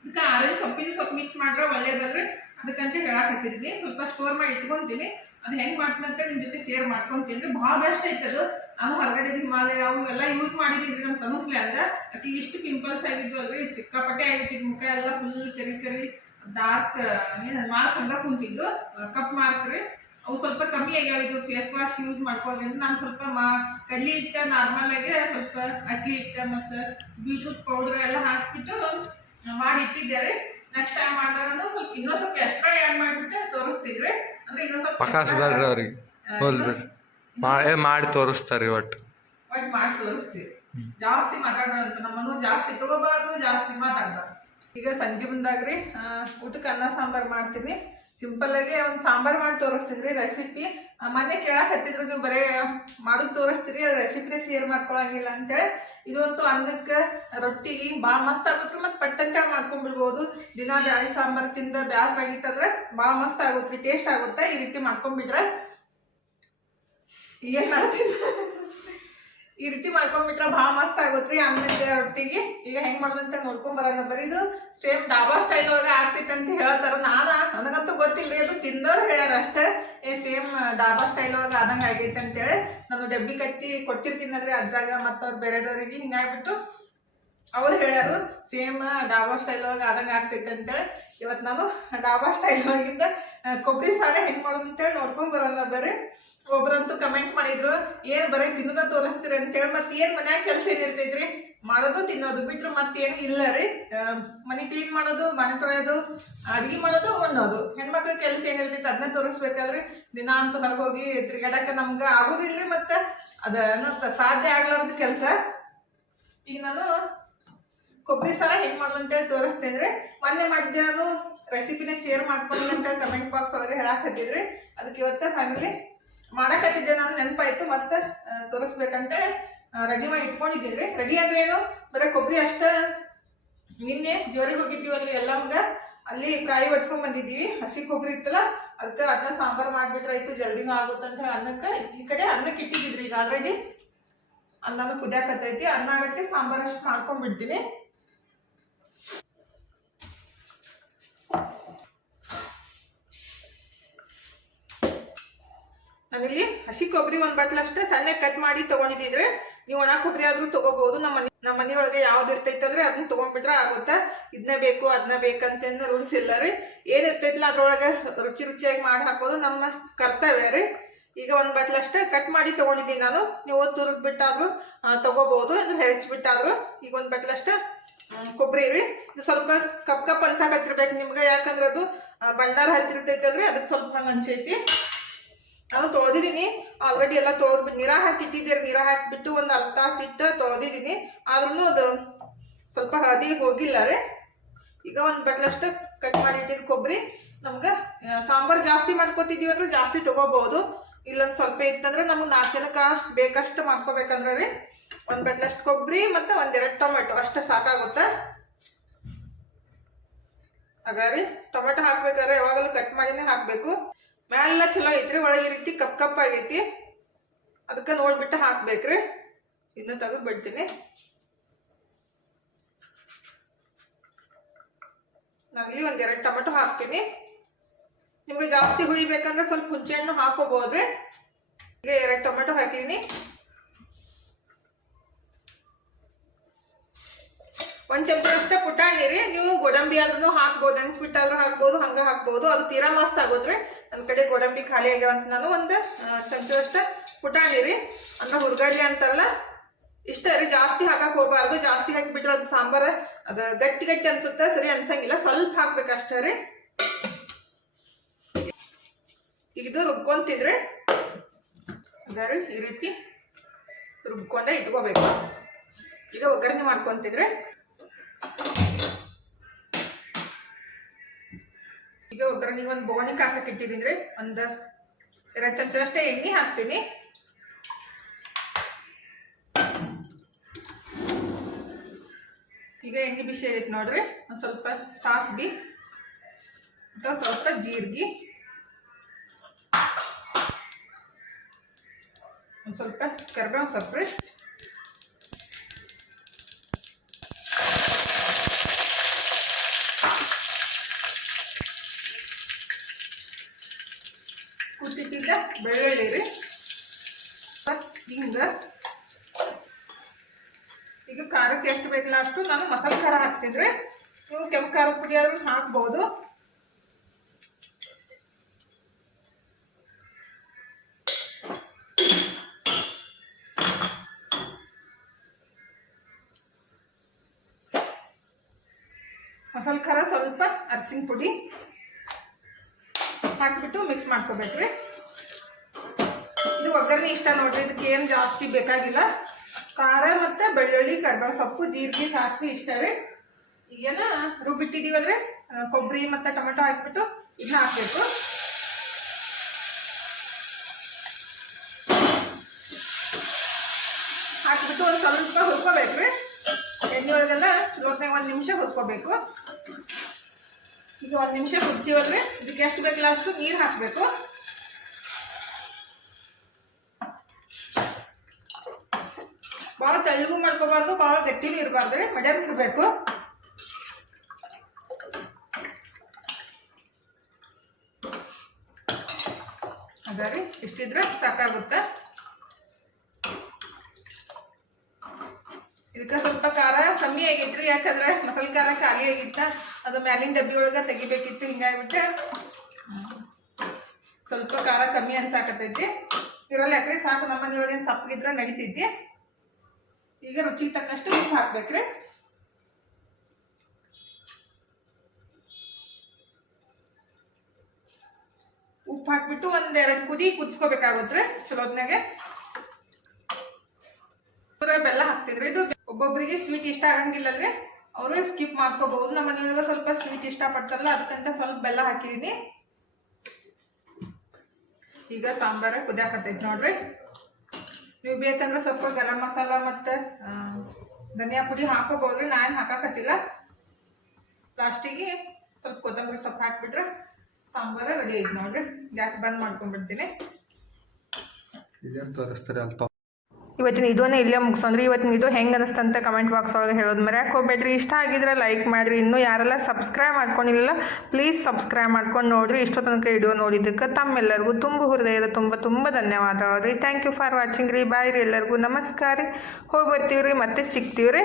ಅದಕ್ಕೆ ಆರೆಂಜ್ ಸೊಪ್ಪಿನ ಸ್ವಲ್ಪ ಮಿಕ್ಸ್ ಮಾಡ್ರೆ ಒಳ್ಳೇದಲ್ರಿ, ಅದಕ್ಕಂತ ಹೇಳಾಕತ್ತಿದ್ದೀನಿ. ಸ್ವಲ್ಪ ಸ್ಟೋರ್ ಮಾಡಿ ಇಟ್ಕೊತೀನಿ, ಅದು ಹೆಂಗೆ ಮಾಡ್ತೀನಿ ಅಂತ ನಿಮ್ಮ ಜೊತೆ ಶೇರ್ ಮಾಡ್ಕೊತೀನಿ. ಭಾಳ ಬೆಸ್ಟ್ ಐತೆ ಅದು. ನಾನು ಹೊರಗಡೆ ಹಿಮಾಲಯ ಅವೆಲ್ಲ ಯೂಸ್ ಮಾಡಿದ್ದೀನಿ ನಮ್ಮ ತನಸ್ಲಿ ಅಂದ್ರೆ. ಅದಕ್ಕೆ ಇಷ್ಟು ಪಿಂಪಲ್ಸ್ ಆಗಿದ್ದು ಅಲ್ರಿ, ಸಿಕ್ಕಾಪಟ್ಟೆ ಆಗಿಬಿಟ್ಟಿದ್ದು, ಮುಖ ಎಲ್ಲ ಫುಲ್ ಕರಿ ಡಾರ್ಕ್ ಏನು ಮಾರ್ಕ್ ಹಂಗೆ ಕುಂತಿದ್ದು, ಕಪ್ ಮಾರ್ಕ್ ರೀ. ಅವು ಸ್ವಲ್ಪ ಕಮ್ಮಿ ಆಗ್ಯಾವ. ಇದು ಫೇಸ್ ವಾಶ್ ಯೂಸ್ ಮಾಡ್ಕೋದ್ರಿಂದ ನಾನು ಸ್ವಲ್ಪ ಕಡ್ಲಿ ಹಿಟ್ಟು ನಾರ್ಮಲಾಗಿ ಸ್ವಲ್ಪ ಅಕ್ಕಿ ಹಿಟ್ಟು ಮತ್ತು ಬೀಟ್ರೂಟ್ ಪೌಡ್ರ್ ಎಲ್ಲ ಹಾಕಿಬಿಟ್ಟು ಮಾಡಿ ಇಟ್ಟಿದ್ದಾರೆ. ನೆಕ್ಸ್ಟ್ ಟೈಮ್ ಮಾಡಿದಾಗ ಸ್ವಲ್ಪ ಇನ್ನೂ ಸ್ವಲ್ಪ ಎಕ್ಸ್ಟ್ರಾ ಆ್ಯಡ್ ಮಾಡಿಬಿಟ್ಟು ತೋರಿಸ್ತಿದ್ರೆ, ಅಂದರೆ ಇನ್ನೂ ಸ್ವಲ್ಪ ಅವ್ರಿಗೆ ಮಾಡಿ ತೋರಿಸ್ತಾರೆ. ಒಟ್ಟು ಮಾಡಿ ತೋರಿಸ್ತೀವಿ. ಜಾಸ್ತಿ ಮಾತಾಡೋದಂತ ನಮ್ಮನ್ನು ಜಾಸ್ತಿ ತಗೋಬಾರ್ದು, ಜಾಸ್ತಿ ಮಾತಾಡಬಾರ್ದು. ಈಗ ಸಂಜೆ ಬಂದಾಗ್ರಿ ಊಟಕ್ಕೆ ಅನ್ನ ಸಾಂಬಾರು ಮಾಡ್ತೀನಿ. ಸಿಂಪಲ್ಲಾಗಿ ಒಂದು ಸಾಂಬಾರು ಮಾಡಿ ತೋರಿಸ್ತಿದ್ರಿ ರೆಸಿಪಿ. ಮೊನ್ನೆ ಕೇಳಾಕತ್ತಿದ್ರು ನೀವು ಬರೀ ಮಾಡೋದು ತೋರಿಸ್ತೀರಿ, ಅದು ರೆಸಿಪಿನೇ ಶೇರ್ ಮಾಡ್ಕೊಳಂಗಿಲ್ಲ ಅಂತೇಳಿ. ಇದಂತೂ ಅನ್ನಕ್ಕೆ ರೊಟ್ಟಿಗೆ ಭಾಳ ಮಸ್ತ್ ಆಗುತ್ತೆ ಮತ್ತು ಪಟ್ಟಂಕ ಮಾಡ್ಕೊಂಡ್ಬಿಡ್ಬೋದು. ದಿನ ಬ್ಯಾಳಿ ಸಾಂಬಾರು ತಿಂದ ಬ್ಯಾಸರ ಆಗಿತ್ತಂದ್ರೆ ಭಾಳ ಮಸ್ತ್ ಆಗುತ್ತೆ, ಟೇಸ್ಟ್ ಆಗುತ್ತೆ. ಈ ರೀತಿ ಮಾಡ್ಕೊಂಡ್ಬಿಟ್ರೆ ಏನು ಮಾಡ್ತೀನಿ, ಈ ರೀತಿ ಮಾಡ್ಕೊಂಡ್ಬಿಟ್ರೆ ಭಾಳ ಮಸ್ತ್ ಆಗುತ್ತೆ ಅನ್ನಕ್ಕೆ ರೊಟ್ಟಿಗೆ. ಈಗ ಹೆಂಗೆ ಮಾಡೋದಂತ ನೋಡ್ಕೊಂಬರೋಣ ಬರ್ರಿ. ಇದು ಸೇಮ್ ಡಾಬಾ ಸ್ಟೈಲ್ ಒಳಗೆ ಆಗ್ತೈತೆ ಅಂತ ಹೇಳ್ತಾರೆ. ನನಗಂತೂ ಗೊತ್ತಿಲ್ಲ, ಅದು ತಿಂದವ್ರು ಹೇಳ್ಯಾರ ಅಷ್ಟೇ. ಸೇಮ್ ಡಾಬಾ ಸ್ಟೈಲ್ ಒಳಗೆ ಆದಂಗೆ ಆಗೈತೆ ಅಂತೇಳಿ ನಾನು ಡಬ್ಬಿ ಕಟ್ಟಿ ಕೊಟ್ಟಿರ್ತೀನಿ ಅಂದ್ರೆ ಅಜ್ಜಾಗ ಮತ್ತು ಅವ್ರು ಬೇರೆದವ್ರಿಗೆ ಹಿಂಗಾಗ್ಬಿಟ್ಟು ಅವ್ರು ಹೇಳ್ಯಾರು ಸೇಮ್ ಡಾಬಾ ಸ್ಟೈಲ್ ಒಳಗೆ ಆದಂಗೆ ಆಗ್ತೈತೆ ಅಂತೇಳಿ. ಇವತ್ತು ನಾನು ಡಾಬಾ ಸ್ಟೈಲ್ ಒಳಗಿಂದ ಕೊಬ್ಬರಿ ಸಾರ ಹೆಂಗೆ ಮಾಡೋದು ಅಂತೇಳಿ ನೋಡ್ಕೊಂಬರೋಣ ಬರ್ರಿ. ಒಬ್ರಂತೂ ಕಮೆಂಟ್ ಮಾಡಿದ್ರು, ಏನು ಬರೀ ತಿನ್ನೋದ ತೋರಿಸ್ತೀರಿ ಅಂತೇಳಿ. ಮತ್ತೆ ಏನು ಮನ್ಯಾಗ ಕೆಲಸ ಏನಿರ್ತೈತ್ರಿ, ಮಾಡೋದು ತಿನ್ನೋದು ಬಿಟ್ರೆ ಮತ್ತೇನು ಇಲ್ಲ ರೀ. ಮನೆ ಕ್ಲೀನ್ ಮಾಡೋದು, ಮನೆ ತೊಳೆಯೋದು, ಅಡುಗೆ ಮಾಡೋದು, ಉಣ್ಣೋದು. ಹೆಣ್ಮಕ್ಳ ಕೆಲಸ ಏನಿರ್ತೈತೆ ಅದನ್ನ ತೋರಿಸ್ಬೇಕಾದ್ರೆ ದಿನ ಅಂತೂ ಹೊರಗೆ ಹೋಗಿ ತಿರ್ಗಾಡಕ್ಕೆ ನಮ್ಗೆ ಆಗೋದಿಲ್ಲ ರೀ. ಮತ್ತು ಅದನ್ನ ಸಾಧ್ಯ ಆಗ್ಲಾರ್ದ ಕೆಲಸ. ಈಗ ನಾನು ಕೊಬ್ಬರಿ ಸಾರ ಹೆಂಗೆ ಮಾಡೋದು ಅಂತೇಳಿ ತೋರಿಸ್ತೇನೆ. ಮೊನ್ನೆ ಮಾಡಿದ್ದೆ ನಾನು ರೆಸಿಪಿನ ಶೇರ್ ಮಾಡ್ಕೊಂಡು ಅಂತ ಕಮೆಂಟ್ ಬಾಕ್ಸ್ ಒಳಗೆ ಹೇಳಾಕತ್ತಿದ್ರಿ. ಅದಕ್ಕೆ ಇವತ್ತು ಫ್ಯಾಮಿಲಿ ಮಾಡಕತ್ತಿದ್ದೆ, ನಾನು ನೆನಪಾಯ್ತು ಮತ್ತೆ ತೋರಿಸ್ಬೇಕಂತ ರೆಡಿ ಮಾಡಿ ಇಟ್ಕೊಂಡಿದ್ದೀನಿ. ರೆಡಿ ಅಂದ್ರೆ ಏನು, ಬರೀ ಕೊಬ್ಬರಿ ಅಷ್ಟ. ನಿನ್ನೆ ದೇವ್ರಿಗೆ ಹೋಗಿದ್ದೀವಲ್ರಿ ಎಲ್ಲಮ್ಗ, ಅಲ್ಲಿ ಕಾಯಿ ಒಡ್ಸ್ಕೊಂಡ್ ಬಂದಿದ್ದೀವಿ. ಹಸಿ ಕೊಬ್ಬರಿ ಇತ್ತಲ್ಲ, ಅದಕ್ಕೆ ಅದನ್ನ ಸಾಂಬಾರು ಮಾಡಿಬಿಟ್ರೆ ಆಯ್ತು, ಜಲ್ದಿನೂ ಆಗುತ್ತೆ ಅಂತ ಹೇಳಿ ಅನ್ನಕ್ಕೆ ಈ ಕಡೆ ಅನ್ನಕ್ಕೆ ಇಟ್ಟಿದ್ರಿ. ಈಗ ಆಲ್ರೆಡಿ ಅನ್ನನೂ ಕುದಿಯಾಕತ್ತೈತಿ. ಅನ್ನ ಆಗಕ್ಕೆ ಸಾಂಬಾರು ಅಷ್ಟು ಮಾಡ್ಕೊಂಡ್ಬಿಡ್ತೀನಿ. ನಾನಿಲ್ಲಿ ಹಸಿ ಕೊಬ್ಬರಿ ಒಂದು ಬಟ್ಲು ಅಷ್ಟೇ ಸಣ್ಣ ಕಟ್ ಮಾಡಿ ತೊಗೊಂಡಿದ್ದಿದ್ರೆ, ನೀವು ಒಣ ಕೊಬ್ಬರಿ ಆದರೂ ತೊಗೋಬಹುದು. ನಮ್ಮ ಮನೆಯೊಳಗೆ ಯಾವ್ದು ಇರ್ತೈತಲ್ರಿ ಅದನ್ನ ತೊಗೊಂಡ್ಬಿಟ್ರೆ ಆಗುತ್ತೆ. ಇದನ್ನ ಬೇಕು ಅದನ್ನ ಬೇಕಂತೇನು ರೂಲ್ಸ್ ಇಲ್ಲ ರೀ. ಏನು ಇರ್ತೈತಿಲ್ಲ ಅದ್ರೊಳಗೆ ರುಚಿಯಾಗಿ ಮಾಡಿ ಹಾಕೋದು ನಮ್ಮ ಕರ್ತವ್ಯ ರೀ. ಈಗ ಒಂದು ಬಟ್ಲು ಅಷ್ಟೇ ಕಟ್ ಮಾಡಿ ತೊಗೊಂಡಿದ್ದೀನಿ ನಾನು. ನೀವು ತುರಿದ್ಬಿಟ್ಟಾದರೂ ತೊಗೋಬಹುದು, ಅಂದ್ರೆ ಹೆಚ್ಚಿಬಿಟ್ಟಾದ್ರು. ಈಗ ಒಂದು ಬಟ್ಲು ಅಷ್ಟೇ ಕೊಬ್ಬರಿ ರೀ. ಇದು ಸ್ವಲ್ಪ ಕಪ್ ಅನ್ಸಾಕತ್ತಿರ್ಬೇಕು ನಿಮ್ಗೆ, ಯಾಕಂದ್ರೆ ಅದು ಭಂಡಾರ ಹತ್ತಿರ್ತೈತಲ್ರಿ, ಅದಕ್ಕೆ ಸ್ವಲ್ಪ ಹಂಗೆ ಅನ್ಸೈತಿ. ನಾನು ತೊಳೆದಿದ್ದೀನಿ ಆಲ್ರೆಡಿ ಎಲ್ಲ ನೀರಾಗ ಹಾಕಿಟ್ಟಿದ್ದೀರಿ. ನೀರಾಗ ಹಾಕಿಬಿಟ್ಟು ಒಂದು ಅರ್ಧ ತಾಸು ಇಟ್ಟು ತೊಳೆದಿದ್ದೀನಿ. ಆದ್ರೂ ಅದು ಸ್ವಲ್ಪ ಹಳದಿ ಹೋಗಿಲ್ಲ ರೀ. ಈಗ ಒಂದು ಬಟ್ಲಷ್ಟು ಕಟ್ ಮಾಡಿ ಇಟ್ಟಿದ್ದು ಕೊಬ್ಬರಿ. ನಮ್ಗೆ ಸಾಂಬಾರು ಜಾಸ್ತಿ ಮಾಡ್ಕೊತಿದ್ದೀವಿ ಅಂದ್ರೆ ಜಾಸ್ತಿ ತೊಗೋಬೋದು. ಇಲ್ಲೊಂದು ಸ್ವಲ್ಪ ಇತ್ತಂದ್ರೆ ನಮ್ಗೆ 4 ಜನಕ್ಕೆ ಬೇಕಷ್ಟು ಮಾಡ್ಕೋಬೇಕಂದ್ರೆ ರೀ ಒಂದು ಬಟ್ಲಷ್ಟು ಕೊಬ್ಬರಿ ಮತ್ತು 1-2 ಟೊಮೆಟೊ ಅಷ್ಟು ಸಾಕಾಗುತ್ತೆ. ಹಾಗಾರಿ ಟೊಮೆಟೊ ಹಾಕ್ಬೇಕಾದ್ರೆ ಯಾವಾಗಲೂ ಕಟ್ ಮಾಡಿನೇ ಹಾಕಬೇಕು. ಮ್ಯಾಲೆಲ್ಲ ಚಲೋ ಐತ್ರಿ, ಒಳಗೆ ಈ ರೀತಿ ಕಪ್ ಆಗೈತಿ. ಅದಕ್ಕೆ ನೋಡ್ಬಿಟ್ಟು ಹಾಕ್ಬೇಕ್ರಿ. ಇದನ್ನ ತೆಗೆದು ಬಿಡ್ತೀನಿ. ನಾನಿಲ್ಲಿ 1-2 ಟೊಮೆಟೊ ಹಾಕ್ತೀನಿ. ನಿಮ್ಗೆ ಜಾಸ್ತಿ ಹುಳಿ ಬೇಕಂದ್ರೆ ಸ್ವಲ್ಪ ಹುಣಸೆ ಹಣ್ಣು ಹಾಕೋಬಹುದ್ರಿ. ಈಗ 2 ಟೊಮೆಟೊ ಹಾಕಿದ್ದೀನಿ. 1 ಚಮಚ ಅಷ್ಟೇ ಪುಟಾಣಿ ರೀ. ನೀವು ಗೋಡಂಬಿ ಆದ್ರೂ ಹಾಕ್ಬೋದು, ನೆನ್ಸ್ಬಿಟ್ಟಾದ್ರೂ ಹಾಕ್ಬೋದು, ಹಂಗೆ ಹಾಕ್ಬೋದು. ಅದು ತೀರಾ ಮಸ್ತ್ ಆಗೋದ್ರಿ. ನನ್ನ ಕಡೆ ಗೋಡಂಬಿ ಖಾಲಿ ಆಗ್ಯಾವ ಅಂತ ನಾನು 1 ಚಮಚದಷ್ಟು ಪುಟಾಣಿ ರೀ, ಅಂದ್ರೆ ಹುರ್ಗಡ್ಲಿ ಅಂತಾರಲ್ಲ ಇಷ್ಟ ರೀ. ಜಾಸ್ತಿ ಹಾಕಕ್ಕೆ ಹೋಗಬಾರ್ದು. ಜಾಸ್ತಿ ಹಾಕಿಬಿಟ್ರೆ ಅದು ಸಾಂಬಾರು ಅದು ಗಟ್ಟಿ ಗಟ್ಟಿ ಅನ್ಸುತ್ತೆ, ಸರಿ ಅನ್ಸಂಗಿಲ್ಲ. ಸ್ವಲ್ಪ ಹಾಕ್ಬೇಕಷ್ಟೇ ರೀ. ಈಗ ಇದು ರುಬ್ಕೊಂತಿದ್ರೆ ಅದಾರಿ ಈ ರೀತಿ ರುಬ್ಕೊಂಡೆ ಇಟ್ಕೋಬೇಕು. ಈಗ ಒಗ್ಗರಣೆ ಮಾಡ್ಕೊಂತಿದ್ರೆ ಈಗ ಒಗ್ಗರಣೆಗೆ ಒಂದು ಬೋಗಣಿ ಕಾಸಕ್ಕೆ ಇಟ್ಟಿದ್ದೀನಿ ರೀ. 1-2 ಚಮಚ ಅಷ್ಟೇ ಎಣ್ಣೆ ಹಾಕ್ತೀನಿ. ಈಗ ಎಣ್ಣೆ ಬಿಸಿ ಆಗೈತೆ ನೋಡ್ರಿ. ಒಂದು ಸ್ವಲ್ಪ ಸಾಸಿವೆ ಮತ್ತು ಸ್ವಲ್ಪ ಜೀರಿಗೆ, ಒಂದು ಸ್ವಲ್ಪ ಕರಿಬೇವು ಸೊಪ್ಪು ರೀ. ಕುಟ್ಟಿಟ್ಟಿದ್ದ ಬೆಳ್ಳುಳ್ಳಿ ರೀ, ಹಿಂಗ. ಈಗ ಖಾರಕ್ಕೆ ಎಷ್ಟು ಬೇಕಲ್ಲ ಅಷ್ಟು ನಾನು ಮಸಾಲೆ ಖಾರ ಹಾಕ್ತಿದ್ರೆ. ನೀವು ಕೆಂಪು ಖಾರದ ಪುಡಿ ಆದ್ರೂ ಹಾಕ್ಬೋದು. ಮಸಾಲೆ ಖಾರ, ಸ್ವಲ್ಪ ಅರಿಶಿನ ಪುಡಿ ಹಾಕಿಬಿಟ್ಟು ಮಿಕ್ಸ್ ಮಾಡ್ಕೋಬೇಕ್ರಿ. ಇದು ಒಗ್ಗರಣೆ ಇಷ್ಟ ನೋಡ್ರಿ. ಇದಕ್ಕೆ ಏನು ಜಾಸ್ತಿ ಬೇಕಾಗಿಲ್ಲ. ಖಾರ ಮತ್ತು ಬೆಳ್ಳುಳ್ಳಿ, ಕರಿಬೇವು ಸೊಪ್ಪು, ಜೀರಿಗೆ, ಸಾಸಿವೆ ಇಷ್ಟ ರೀ. ಈಗೇನ ರುಬ್ಬಿಟ್ಟಿದ್ದೀವಲ್ರಿ ಕೊಬ್ಬರಿ ಮತ್ತು ಟೊಮೆಟೊ ಹಾಕಿಬಿಟ್ಟು ಇದನ್ನ ಹಾಕಬೇಕು. ಹಾಕಿಬಿಟ್ಟು ಒಂದು ಸ್ವಲ್ಪ ಹುರ್ಕೋಬೇಕ್ರಿ. ಎಣ್ಣೆ ಒಳಗೆಲ್ಲ ಲೋಟ್ನಾಗ 1 ನಿಮಿಷ ಹುರ್ಕೋಬೇಕು. ಈಗ 1 ನಿಮಿಷ ಕುದಿಸಿವಲ್ರಿ. ಇದಕ್ಕೆ ಎಷ್ಟು ಬೇಕಲ್ಲ ಅಷ್ಟು ನೀರು ಹಾಕಬೇಕು. ಭಾಳ ತೆಳ್ಳಗೂ ಮಾಡ್ಕೋಬಾರ್ದು, ಭಾಳ ಗಟ್ಟಿನೂ ಇರಬಾರ್ದು ರೀ, ಮೀಡಿಯಮ್ ಇರಬೇಕು. ಅದ ರೀ, ಇಷ್ಟಿದ್ರೆ ಸಾಕಾಗುತ್ತೆ. ಇದಕ್ಕೆ ಸ್ವಲ್ಪ ಖಾರ ಕಮ್ಮಿ ಆಗೈತ್ರಿ. ಯಾಕಂದ್ರೆ ಮಸಾಲೆ ಖಾರ ಖಾಲಿ ಆಗಿತ್ತ, ಅದು ಮ್ಯಾಲಿನ ಡಬ್ಬಿ ಒಳಗೆ ತೆಗಿಬೇಕಿತ್ತು. ಹಿಂಗಾಗ್ಬಿಟ್ಟು ಸ್ವಲ್ಪ ಖಾರ ಕಮ್ಮಿ ಅನ್ಸಾಕತ್ತೈತಿ. ಇದ್ರಲ್ಲಿ ಯಾಕ್ರಿ ಸಾಕು, ನಮ್ಮ ಮನೆಯೊಳಗೇನು ಸಪ್ಪಗಿದ್ರೆ ನಡಿತೈತಿ. ಈಗ ರುಚಿಗೆ ತಕ್ಕಷ್ಟು ಉಪ್ಪು ಹಾಕ್ಬೇಕ್ರಿ. ಉಪ್ಪು ಹಾಕ್ಬಿಟ್ಟು 1-2 ಕುದಿ ಕುದಿಸ್ಕೋಬೇಕಾಗುತ್ತೆ ಚಲೋತ್ನಾಗೆ. ಬೆಲ್ಲ ಹಾಕ್ತಿದ್ರಿ. ಇದು ಒಬ್ಬೊಬ್ಬರಿಗೆ ಸ್ವೀಟ್ ಇಷ್ಟ ಆಗಂಗಿಲ್ಲಲ್ರಿ, ಅವರು ಸ್ಕಿಪ್ ಮಾಡ್ಕೋಬಹುದು. ನಮ್ಮ ಮನೆಯೊಳಗೆ ಸ್ವಲ್ಪ ಸ್ವೀಟ್ ಇಷ್ಟಪಡ್ತಾರಲ್ಲ, ಅದಕ್ಕಂತ ಸ್ವಲ್ಪ ಬೆಲ್ಲ ಹಾಕಿದೀನಿ. ಈಗ ಸಾಂಬಾರು ಕುದಿಯಾಕತ್ತೈತಿ ನೋಡ್ರಿ. ನೀವು ಬೇಕಂದ್ರೆ ಸ್ವಲ್ಪ ಗರಂ ಮಸಾಲ ಮತ್ತು ಧನಿಯಾ ಪುಡಿ ಹಾಕೋಬಹುದ್ರಿ. ನಾನು ಹಾಕಾಕತ್ತಿಲ್ಲ. ಲಾಸ್ಟಿಗೆ ಸ್ವಲ್ಪ ಕೊತ್ತಂಬರಿ ಸೊಪ್ಪು ಹಾಕ್ಬಿಟ್ರೆ ಸಾಂಬಾರು ರೆಡಿ ಐತಿ ನೋಡ್ರಿ. ಗ್ಯಾಸ್ ಬಂದ್ ಮಾಡ್ಕೊಂಡ್ಬಿಡ್ತೀನಿ. ಇದೇನು ತೋರಿಸ್ತಾರೆ ಅಲ್ಪ. ಇವತ್ತಿನ ವಿಡಿಯೋನ ಇಲ್ಲೇ ಮುಗಿಸೋದ್ರಿ. ಇವತ್ತಿನ ವಿಡಿಯೋ ಹೆಂಗೆ ಅನಿಸ್ತಂತ ಕಮೆಂಟ್ ಬಾಕ್ಸ್ ಒಳಗೆ ಹೇಳೋದು ಮರ್ಯಾಕೆ ಹೋಗ್ಬೇಡ್ರಿ. ಇಷ್ಟ ಆಗಿದ್ರೆ ಲೈಕ್ ಮಾಡಿರಿ. ಇನ್ನೂ ಯಾರೆಲ್ಲ ಸಬ್ಸ್ಕ್ರೈಬ್ ಮಾಡ್ಕೊಂಡಿಲ್ಲ ಪ್ಲೀಸ್ ಸಬ್ಸ್ಕ್ರೈಬ್ ಮಾಡ್ಕೊಂಡು ನೋಡಿರಿ. ಇಷ್ಟೋ ತನಕ ವಿಡಿಯೋ ನೋಡಿದ್ದಕ್ಕೆ ತಮ್ಮೆಲ್ಲರಿಗೂ ಹೃದಯದ ತುಂಬ ಧನ್ಯವಾದಗಳು ರೀ. ಥ್ಯಾಂಕ್ ಯು ಫಾರ್ ವಾಚಿಂಗ್ ರೀ. ಬಾಯ್ ರೀ. ಎಲ್ಲರಿಗೂ ನಮಸ್ಕಾರ ರೀ. ಹೋಗಿ ಬರ್ತೀವಿ ರೀ, ಮತ್ತೆ ಸಿಗ್ತೀವಿ ರೀ.